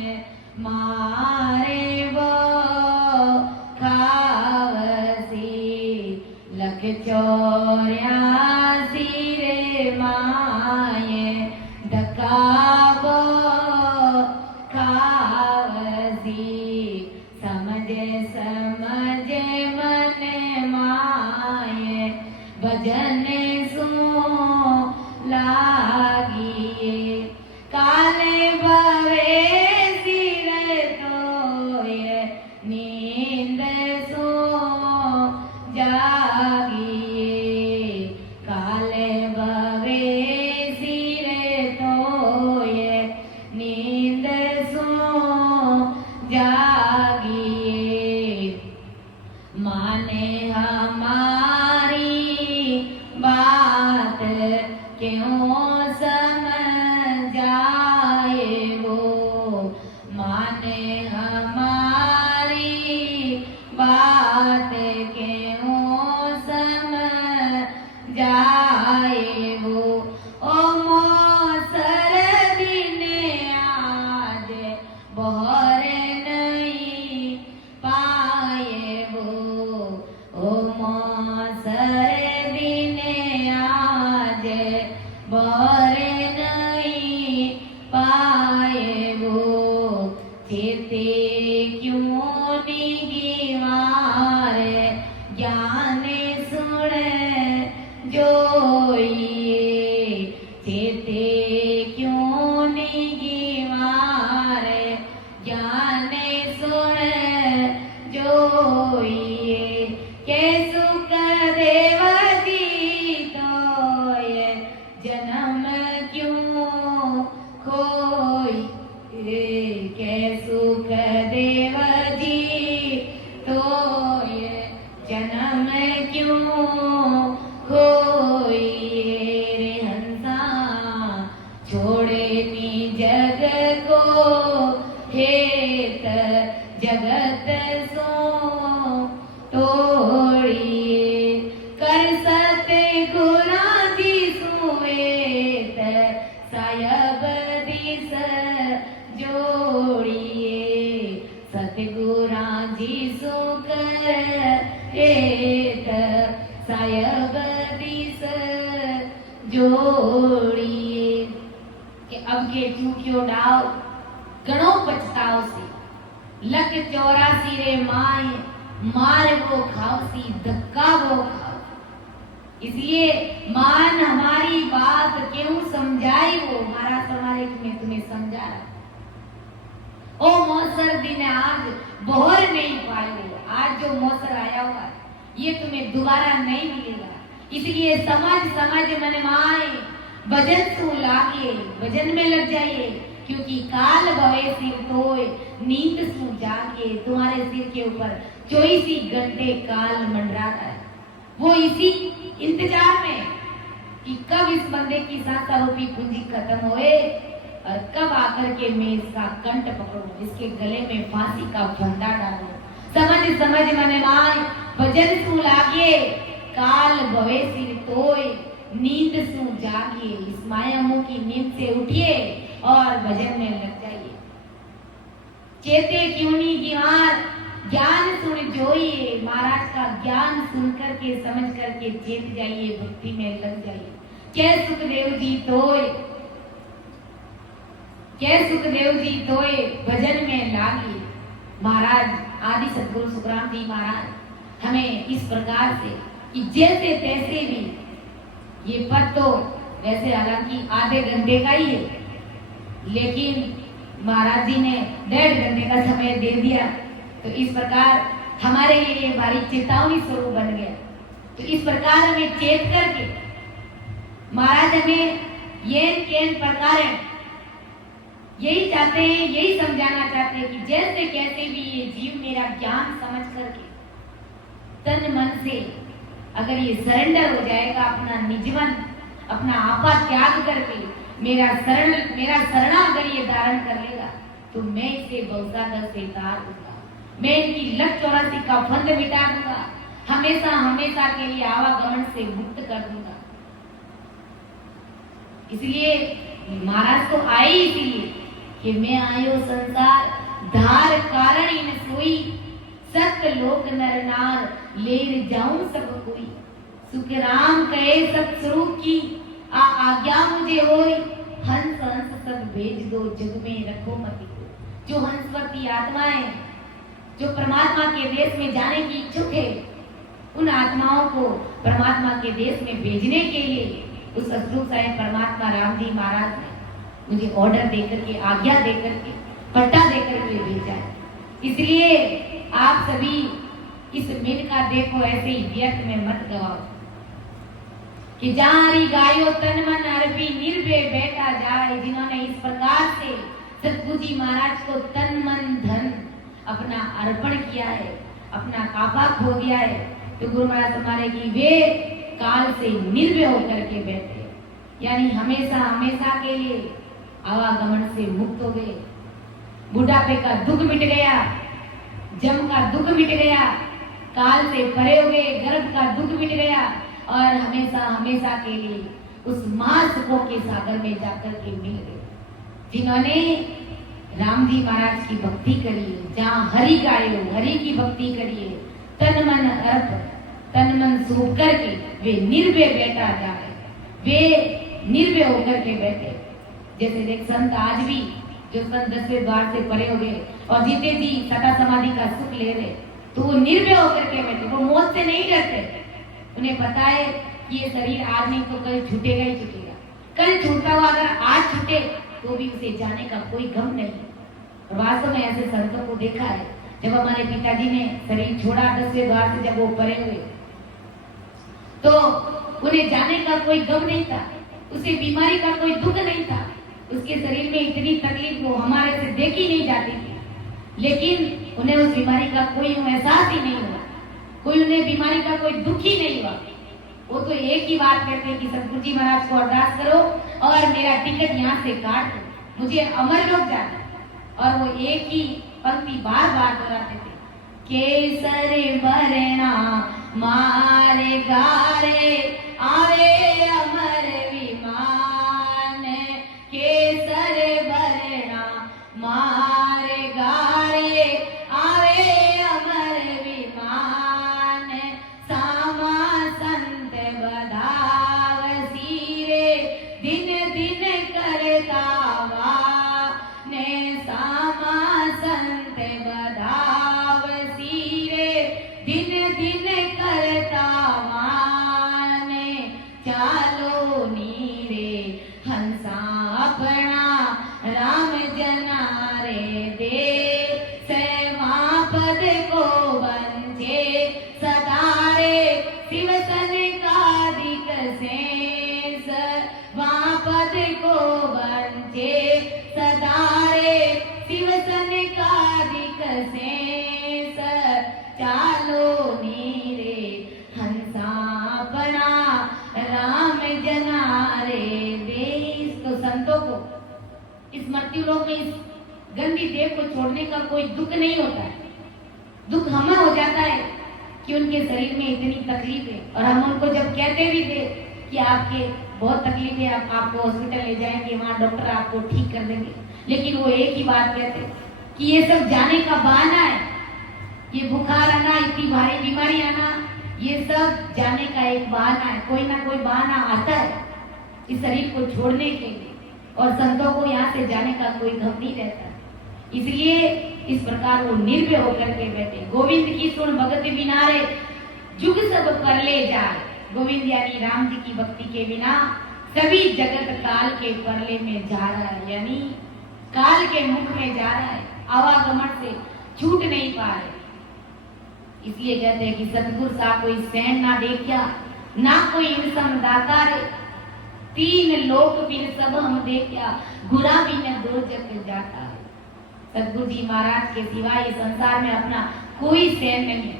मारे वो खावसी, लख 84 रे माए धकावो खावसी, समझे समझे मन माए भजन सो लागिए, काले भवे सिर तोये नींद सो जागिए, काले भवे सिर तोये नींद सो जागिए, माने हमारी बात क्यों समझाए वो, माने हमारी बात क्यों समझाए वो। ओ मौसर दिन आज बहर नहीं पाए वो, ओ मौसर दिन आज बहर नहीं पाए वो, चेते क्यों निगिवार ज्ञान सुन जोइए, चेते क्यों निगिवार ज्ञान सुन जोइए, के सुख देव जी तोये जन्म क्यों खोई, के सुख देव जी तोये जन्म क्यों खोई, रे हंसा छोड़े नी जग को हेत जगत सो तोड़िए, कर सते गुरा जी सुवेत सायब दिस जोड़िए सतगुरा जी सुख हेत सायब दिस जोड़िए कि अब के चूकियो डाव घणो पछताओ से लख 84 रे माए मार वो खावसी धक्का वो खाओ। इसलिए मान हमारी बात क्यों समझाई वो महाराज तुम्हारे में तुम्हें समझा रहा। ओ मौसर दिन आज बोहर नहीं पाए आज जो मौसर आया हुआ ये तुम्हें दोबारा नहीं मिलेगा। इसलिए समझ समझ मन माए भजन तू लागे भजन में लग जाइए क्योंकि काल भवे सिर तोय नींद सू जागे। तुम्हारे सिर के ऊपर 24 घंटे काल मंडरा रहा है। वो इसी इंतजार में कि कब इस बंदे की सांस आरोपी पूंजी खत्म होए और कब आकर के मैं इसका कंठ पकड़ूं इसके गले में फांसी का फंदा डालूं। समझ समझ मन माय भजन सू लागे काल भवे सिर तोय नींद सू जागिए। इस माया मोह की नींद से उठिए और भजन में लग जाइए। चेते क्यों नहीं गिवार ज्ञान सुन जोइए। महाराज का ज्ञान सुन करके समझ करके चेत जाइए भक्ति में लग जाइए। कै सुखदेव जी तोय कै सुखदेव जी तोय भजन में लागिए। महाराज आदि सदगुरु सुखराम जी महाराज हमें इस प्रकार से कि जैसे तैसे भी ये पद तो वैसे हालांकि आधे घंटे का ही है लेकिन महाराज जी ने 1.5 घंटे का समय दे दिया तो इस प्रकार हमारे लिए भारी चेतावनी स्वरूप बन गया। तो इस प्रकार हमें चेत करके महाराज हमें ये प्रकार यही चाहते हैं यही समझाना चाहते हैं कि जैसे कैसे भी ये जीव मेरा ज्ञान समझ करके तन मन से अगर ये सरेंडर हो जाएगा अपना निजमन अपना आपा त्याग करके मेरा शरणा अगर ये धारण कर लेगा तो मैं इसे बहुसागर से तार दूंगा। मैं इनकी लख 84 का फंद मिटा दूंगा। हमेशा हमेशा के लिए आवागमन से मुक्त कर दूंगा। इसलिए महाराज तो आए इसलिए कि मैं आयो संसार धार कारण इन सोई सत लोक नर नार लेर जाऊं सब कोई। सुख राम कहे सब स्वरूप की आज्ञा मुझे होई। हंस हंस सब भेज दो जग में रखो मति को। जो हंसवती आत्माएं जो परमात्मा के देश में जाने की इच्छुक है उन आत्माओं को परमात्मा के देश में भेजने के लिए उस सतगुरु साहिब परमात्मा राम जी महाराज ने मुझे ऑर्डर देकर के आज्ञा देकर के पट्टा देकर के भेजा है। इसलिए आप सभी इस मिल का देखो ऐसे ही व्यर्थ में मत गवाओ कि जारी गायो तन मन अर्पी निर्भय बैठा जाए। जिन्होंने इस प्रकार से सतगुरु जी महाराज को तन मन धन अपना अर्पण किया है अपना काबा खो दिया है तो गुरु महाराज हमारे की वे काल से निर्भय होकर के बैठे यानी हमेशा हमेशा के लिए आवागमन से मुक्त हो गए। बुढ़ापे का दुख मिट गया जम का दुख मिट गया काल से परे हो गए गर्भ का दुख मिट गया और हमेशा हमेशा के लिए उस महासुखों के सागर में जाकर के मिल गए। जिन्होंने राम जी महाराज की भक्ति करी जहाँ हरि गायो हरि की भक्ति करिए तन मन अर्प तन मन सौंप करके वे निर्भय बैठा जाए। वे निर्भय होकर के बैठे जैसे देख संत आज भी जो संत 10वें द्वार से परे हो गए और जीते जी सदा समाधि का सुख ले रहे तो वो निर्भय होकर के बैठे। वो मौत से नहीं डरते। उन्हें पता है कि ये शरीर आज नहीं तो कल छूटेगा ही छूटेगा। कल छूटता हुआ अगर आज छूटे तो भी उसे जाने का कोई गम नहीं। और वास्तव में ऐसे संतों को देखा है जब हमारे पिताजी ने शरीर छोड़ा 10वें द्वार से जब वो परे हुए तो उन्हें जाने का कोई गम नहीं था। उसे बीमारी का कोई दुख नहीं था। उसके शरीर में इतनी तकलीफ वो हमारे से देखी नहीं जाती थी लेकिन उन्हें उस बीमारी का कोई एहसास ही नहीं हुआ। कोई उन्हें बीमारी का कोई दुख ही नहीं हुआ। वो तो एक ही बात कहते हैं कि सतगुरु जी महाराज को अरदास करो और मेरा टिकट यहाँ से काट दो मुझे अमर लोक जाना। और वो एक ही पंक्ति बार बार दोहराते थे केसर भरना मारे गारे आवे अमर विमान मारे गारे आवे अमर विमान सामा संत बधाव सीरे दिन दिन करता वा ने सामा संत बधाव सीरे दिन दिन करता वाने चालो नीरे हंसा अपना राम जना रे दे सेवा पद को बंचे सदारे शिव सन का दिक शेष पद को बंचे सदारे शिव सन का दिक शेष चालो नीरे हंसा अपना राम जना रे देश। तो संतों को इस मृत्यु लोक में इस गंदी देह को छोड़ने का कोई दुख नहीं होता है। दुख हमें हो जाता है कि उनके शरीर में इतनी तकलीफ है और हम उनको जब कहते भी थे कि आपके बहुत तकलीफ है, आप आपको हॉस्पिटल ले जाएंगे, वहां डॉक्टर आपको ठीक कर देंगे, लेकिन वो एक ही बात कहते कि ये सब जाने का बहाना है, ये बुखार आना, इतनी भारी बीमारी आना, ये सब जाने का एक बहाना है। कोई ना कोई बहाना आता है इस शरीर को छोड़ने के लिए, और संतों को यहाँ से जाने का कोई गम नहीं रहता। इसलिए इस प्रकार वो निर्भय होकर के बैठे। गोविंद की सुन भगत बिनारे जुग सब परले जाए। गोविंद यानी राम जी की भक्ति के बिना सभी जगत काल के परले में जा रहा है, यानी काल के मुख में जा रहा है, आवागमन से छूट नहीं पा रहे। इसलिए कहते हैं कि सतगुरु साहब कोई सैन ना देखा, ना कोई इंसान दाता रे, तीन लोक बिन सब हम देखा, गुरा बिन दो जग जाता है। सतगुरु जी महाराज के सिवा ये संसार में अपना कोई सैन नहीं है।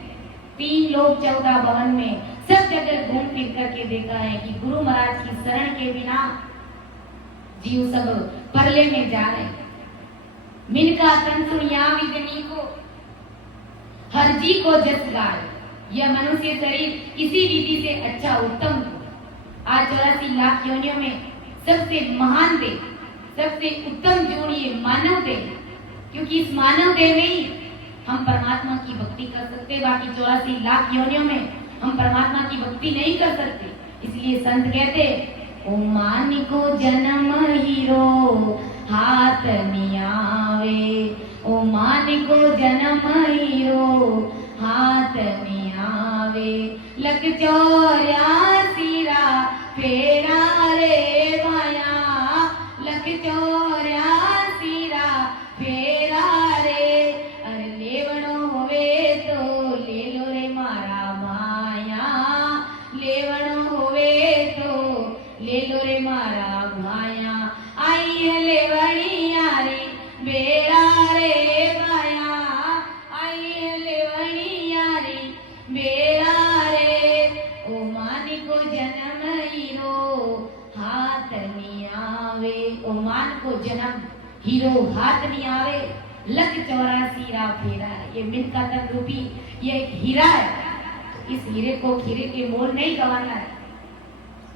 3 लोक 14 भवन में सब जगह घूम फिर करके देखा है कि गुरु महाराज की शरण के बिना जीव सब परले में जा रहे हैं। मिनका तन सुनिया विदनी को हर जी को जस गाय। यह मनुष्य शरीर इसी रीति से अच्छा उत्तम। आज 84 लाख योनियों में सबसे महान देह, सबसे उत्तम जीवन ये मानव देह, क्योंकि इस मानव देह में ही हम परमात्मा की भक्ति कर सकते। बाकी 84 लाख योनियों में हम परमात्मा की भक्ति नहीं कर सकते। इसलिए संत कहते ओ मान को जन्म हीरो हाथ नहीं आवे, ओ मान को जन्म हीरो हाथ नहीं आवे, लख 84 रा फेरा रे माया, लख 84 रा फेरा रे, अरे लेवणो होवे तो ले लो रे मारा भाया, लेवणो होवे तो ले लो रे मारा भाया, आई है लेवणी यारी बेरा रे भाया, आई है लेवणी यारी बेरा रे, ओ मानी को जन्म हीरो हाथ नहीं आवे, ओ मान को जन्म हीरो हाथ नहीं आवे, लख 84 रा फेरा है। ये मिनका तन रूपी ये एक हीरा है। इस हीरे को हीरे के मोल नहीं गंवाना है।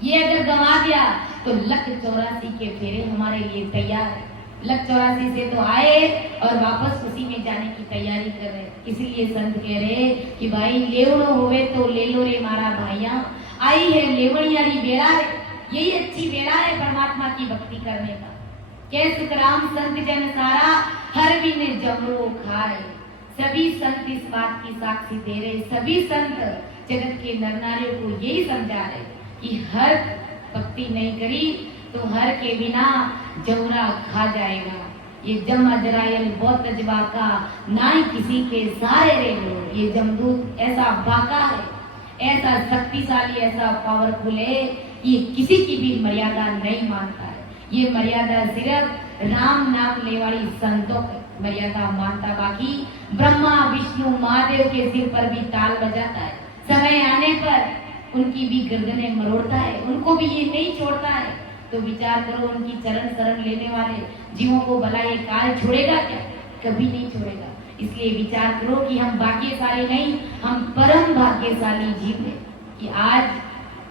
ये अगर गंवा दिया तो लख 84 के फेरे हमारे लिए तैयार है। लख 84 से तो आए और वापस उसी में जाने की तैयारी कर रहे। इसीलिए संत कह रहे कि भाई लेवणो होवे तो ले लो रे मारा भाइया, आई है लेवणियारी बेड़ा रे। यही अच्छी बेड़ा है परमात्मा की भक्ति करने का। कैसे सुखराम संत जन सारा हर बिन जमरो खाए। सभी संत इस बात की साक्षी दे रहे, सभी संत जगत के नर नारियों को यही समझा रहे कि हर भक्ति नहीं करी तो हर के बिना जमरा खा जाएगा। ये जम अजरायल बहुत अजबा का ना ही किसी के सहारे रे लो। ये जमदूत ऐसा बाका है, ऐसा शक्तिशाली, ऐसा पावरफुल है, ये किसी की भी मर्यादा नहीं मानता है। ये मर्यादा सिर्फ राम नाम ले वाली संतों की मर्यादा मानता। बाकी ब्रह्मा विष्णु महादेव के सिर पर भी ताल बजाता है। समय आने पर उनकी भी गर्दनें मरोड़ता है, उनको भी ये नहीं छोड़ता है। तो विचार करो, उनकी चरण शरण लेने वाले जीवों को भला ये काल छोड़ेगा क्या? कभी नहीं छोड़ेगा। इसलिए विचार करो कि हम भाग्यशाली नहीं, हम परम भाग्यशाली जीव हैं कि आज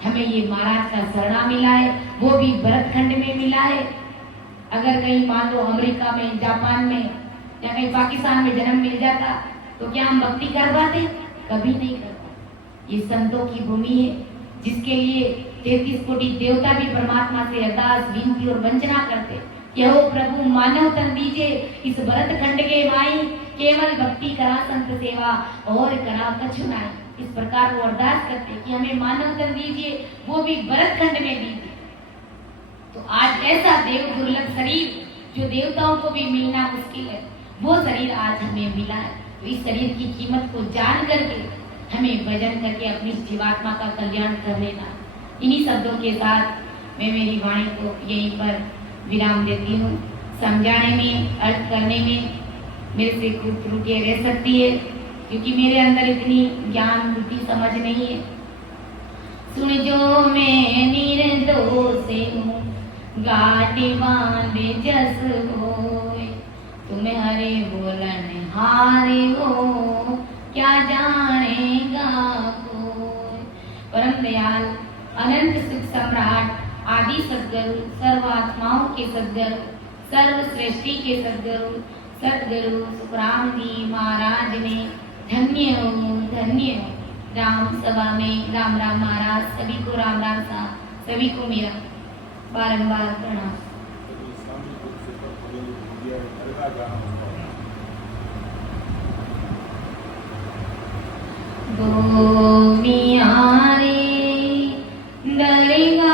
हमें ये महाराज का शरणा मिला है, वो भी भरतखंड में मिला है। अगर कहीं मान लो अमेरिका में, जापान में या कहीं पाकिस्तान में जन्म मिल जाता तो क्या हम भक्ति कर पाते? कभी नहीं कर पाते। ये संतों की भूमि है जिसके लिए 33 कोटि देवता भी परमात्मा से अरदास, विनती और वंदना करते कि हो प्रभु मानव तन दीजिए, इस भरत खंड के माई केवल भक्ति करा संत सेवा और करा कछु नाई। इस प्रकार वो अरदास करते कि हमें मानव तन दीजिए, वो भी भरत खंड में दीजिए। तो आज ऐसा देव दुर्लभ शरीर जो देवताओं को भी मिलना मुश्किल है, वो शरीर आज हमें मिला है। तो इस शरीर की कीमत को जान करके हमें भजन करके अपनी जीवात्मा का कल्याण कर लेना। इन्हीं शब्दों के साथ मैं मेरी वाणी को यहीं पर विराम देती हूँ। समझाने में, अर्थ करने में मेरे से कुछ त्रुटियां रह सकती है क्योंकि मेरे अंदर इतनी ज्ञान बुद्धि समझ नहीं है। सुन जो मैं निर्दोष हूँ, गाटी बांधे जस होए, तुम हरे बोलन हारे हो, क्या जानेगा कोई। परम दयाल अनंत सुख सम्राट आदि सद्गुरु, सर्वात्माओं के सद्गुरु, सर्व सृष्टि के सद्गुरु सद्गुरु सुखराम जी महाराज ने धन्य हो, धन्य हो। राम सभा में राम राम महाराज, सभी को राम राम साहब, सभी को मेरा बारंबार प्रणाम। गोमियारे दरगा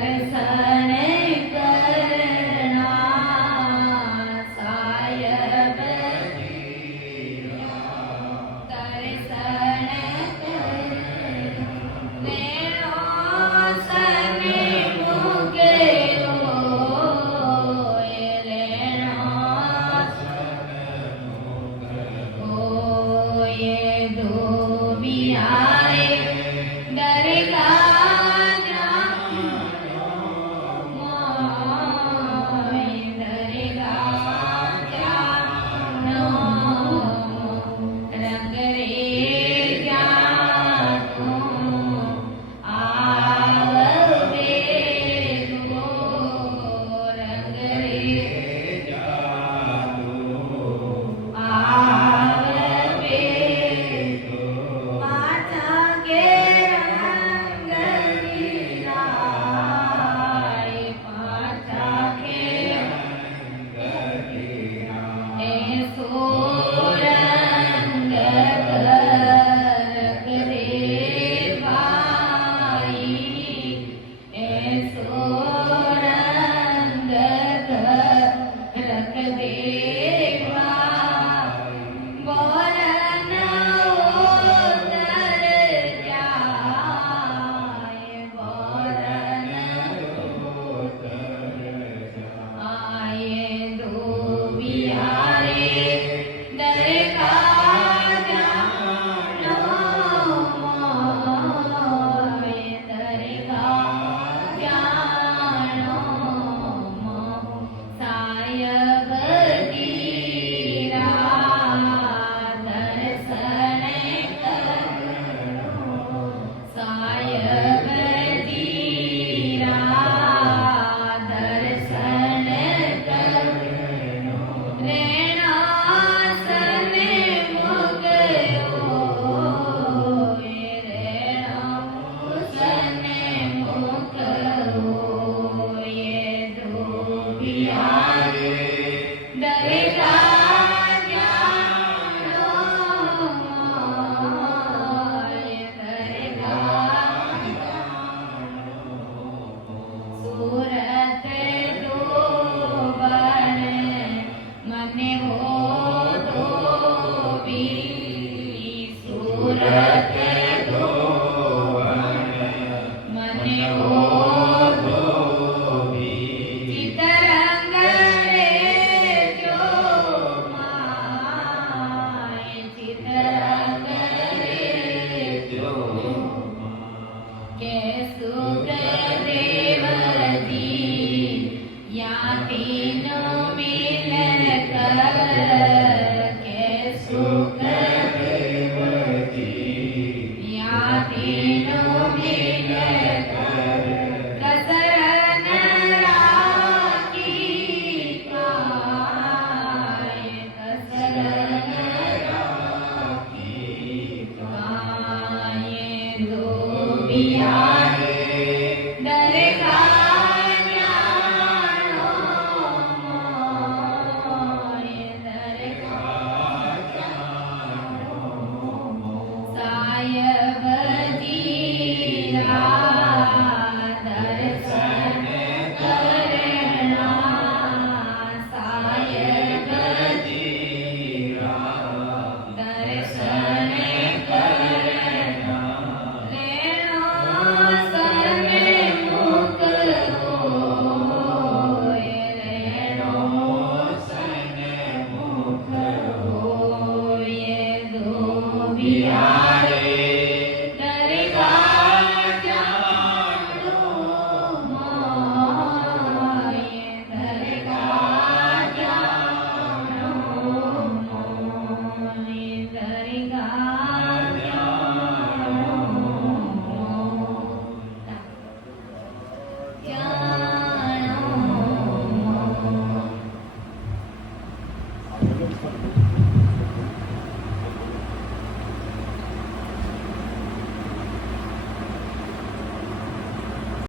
बरसाए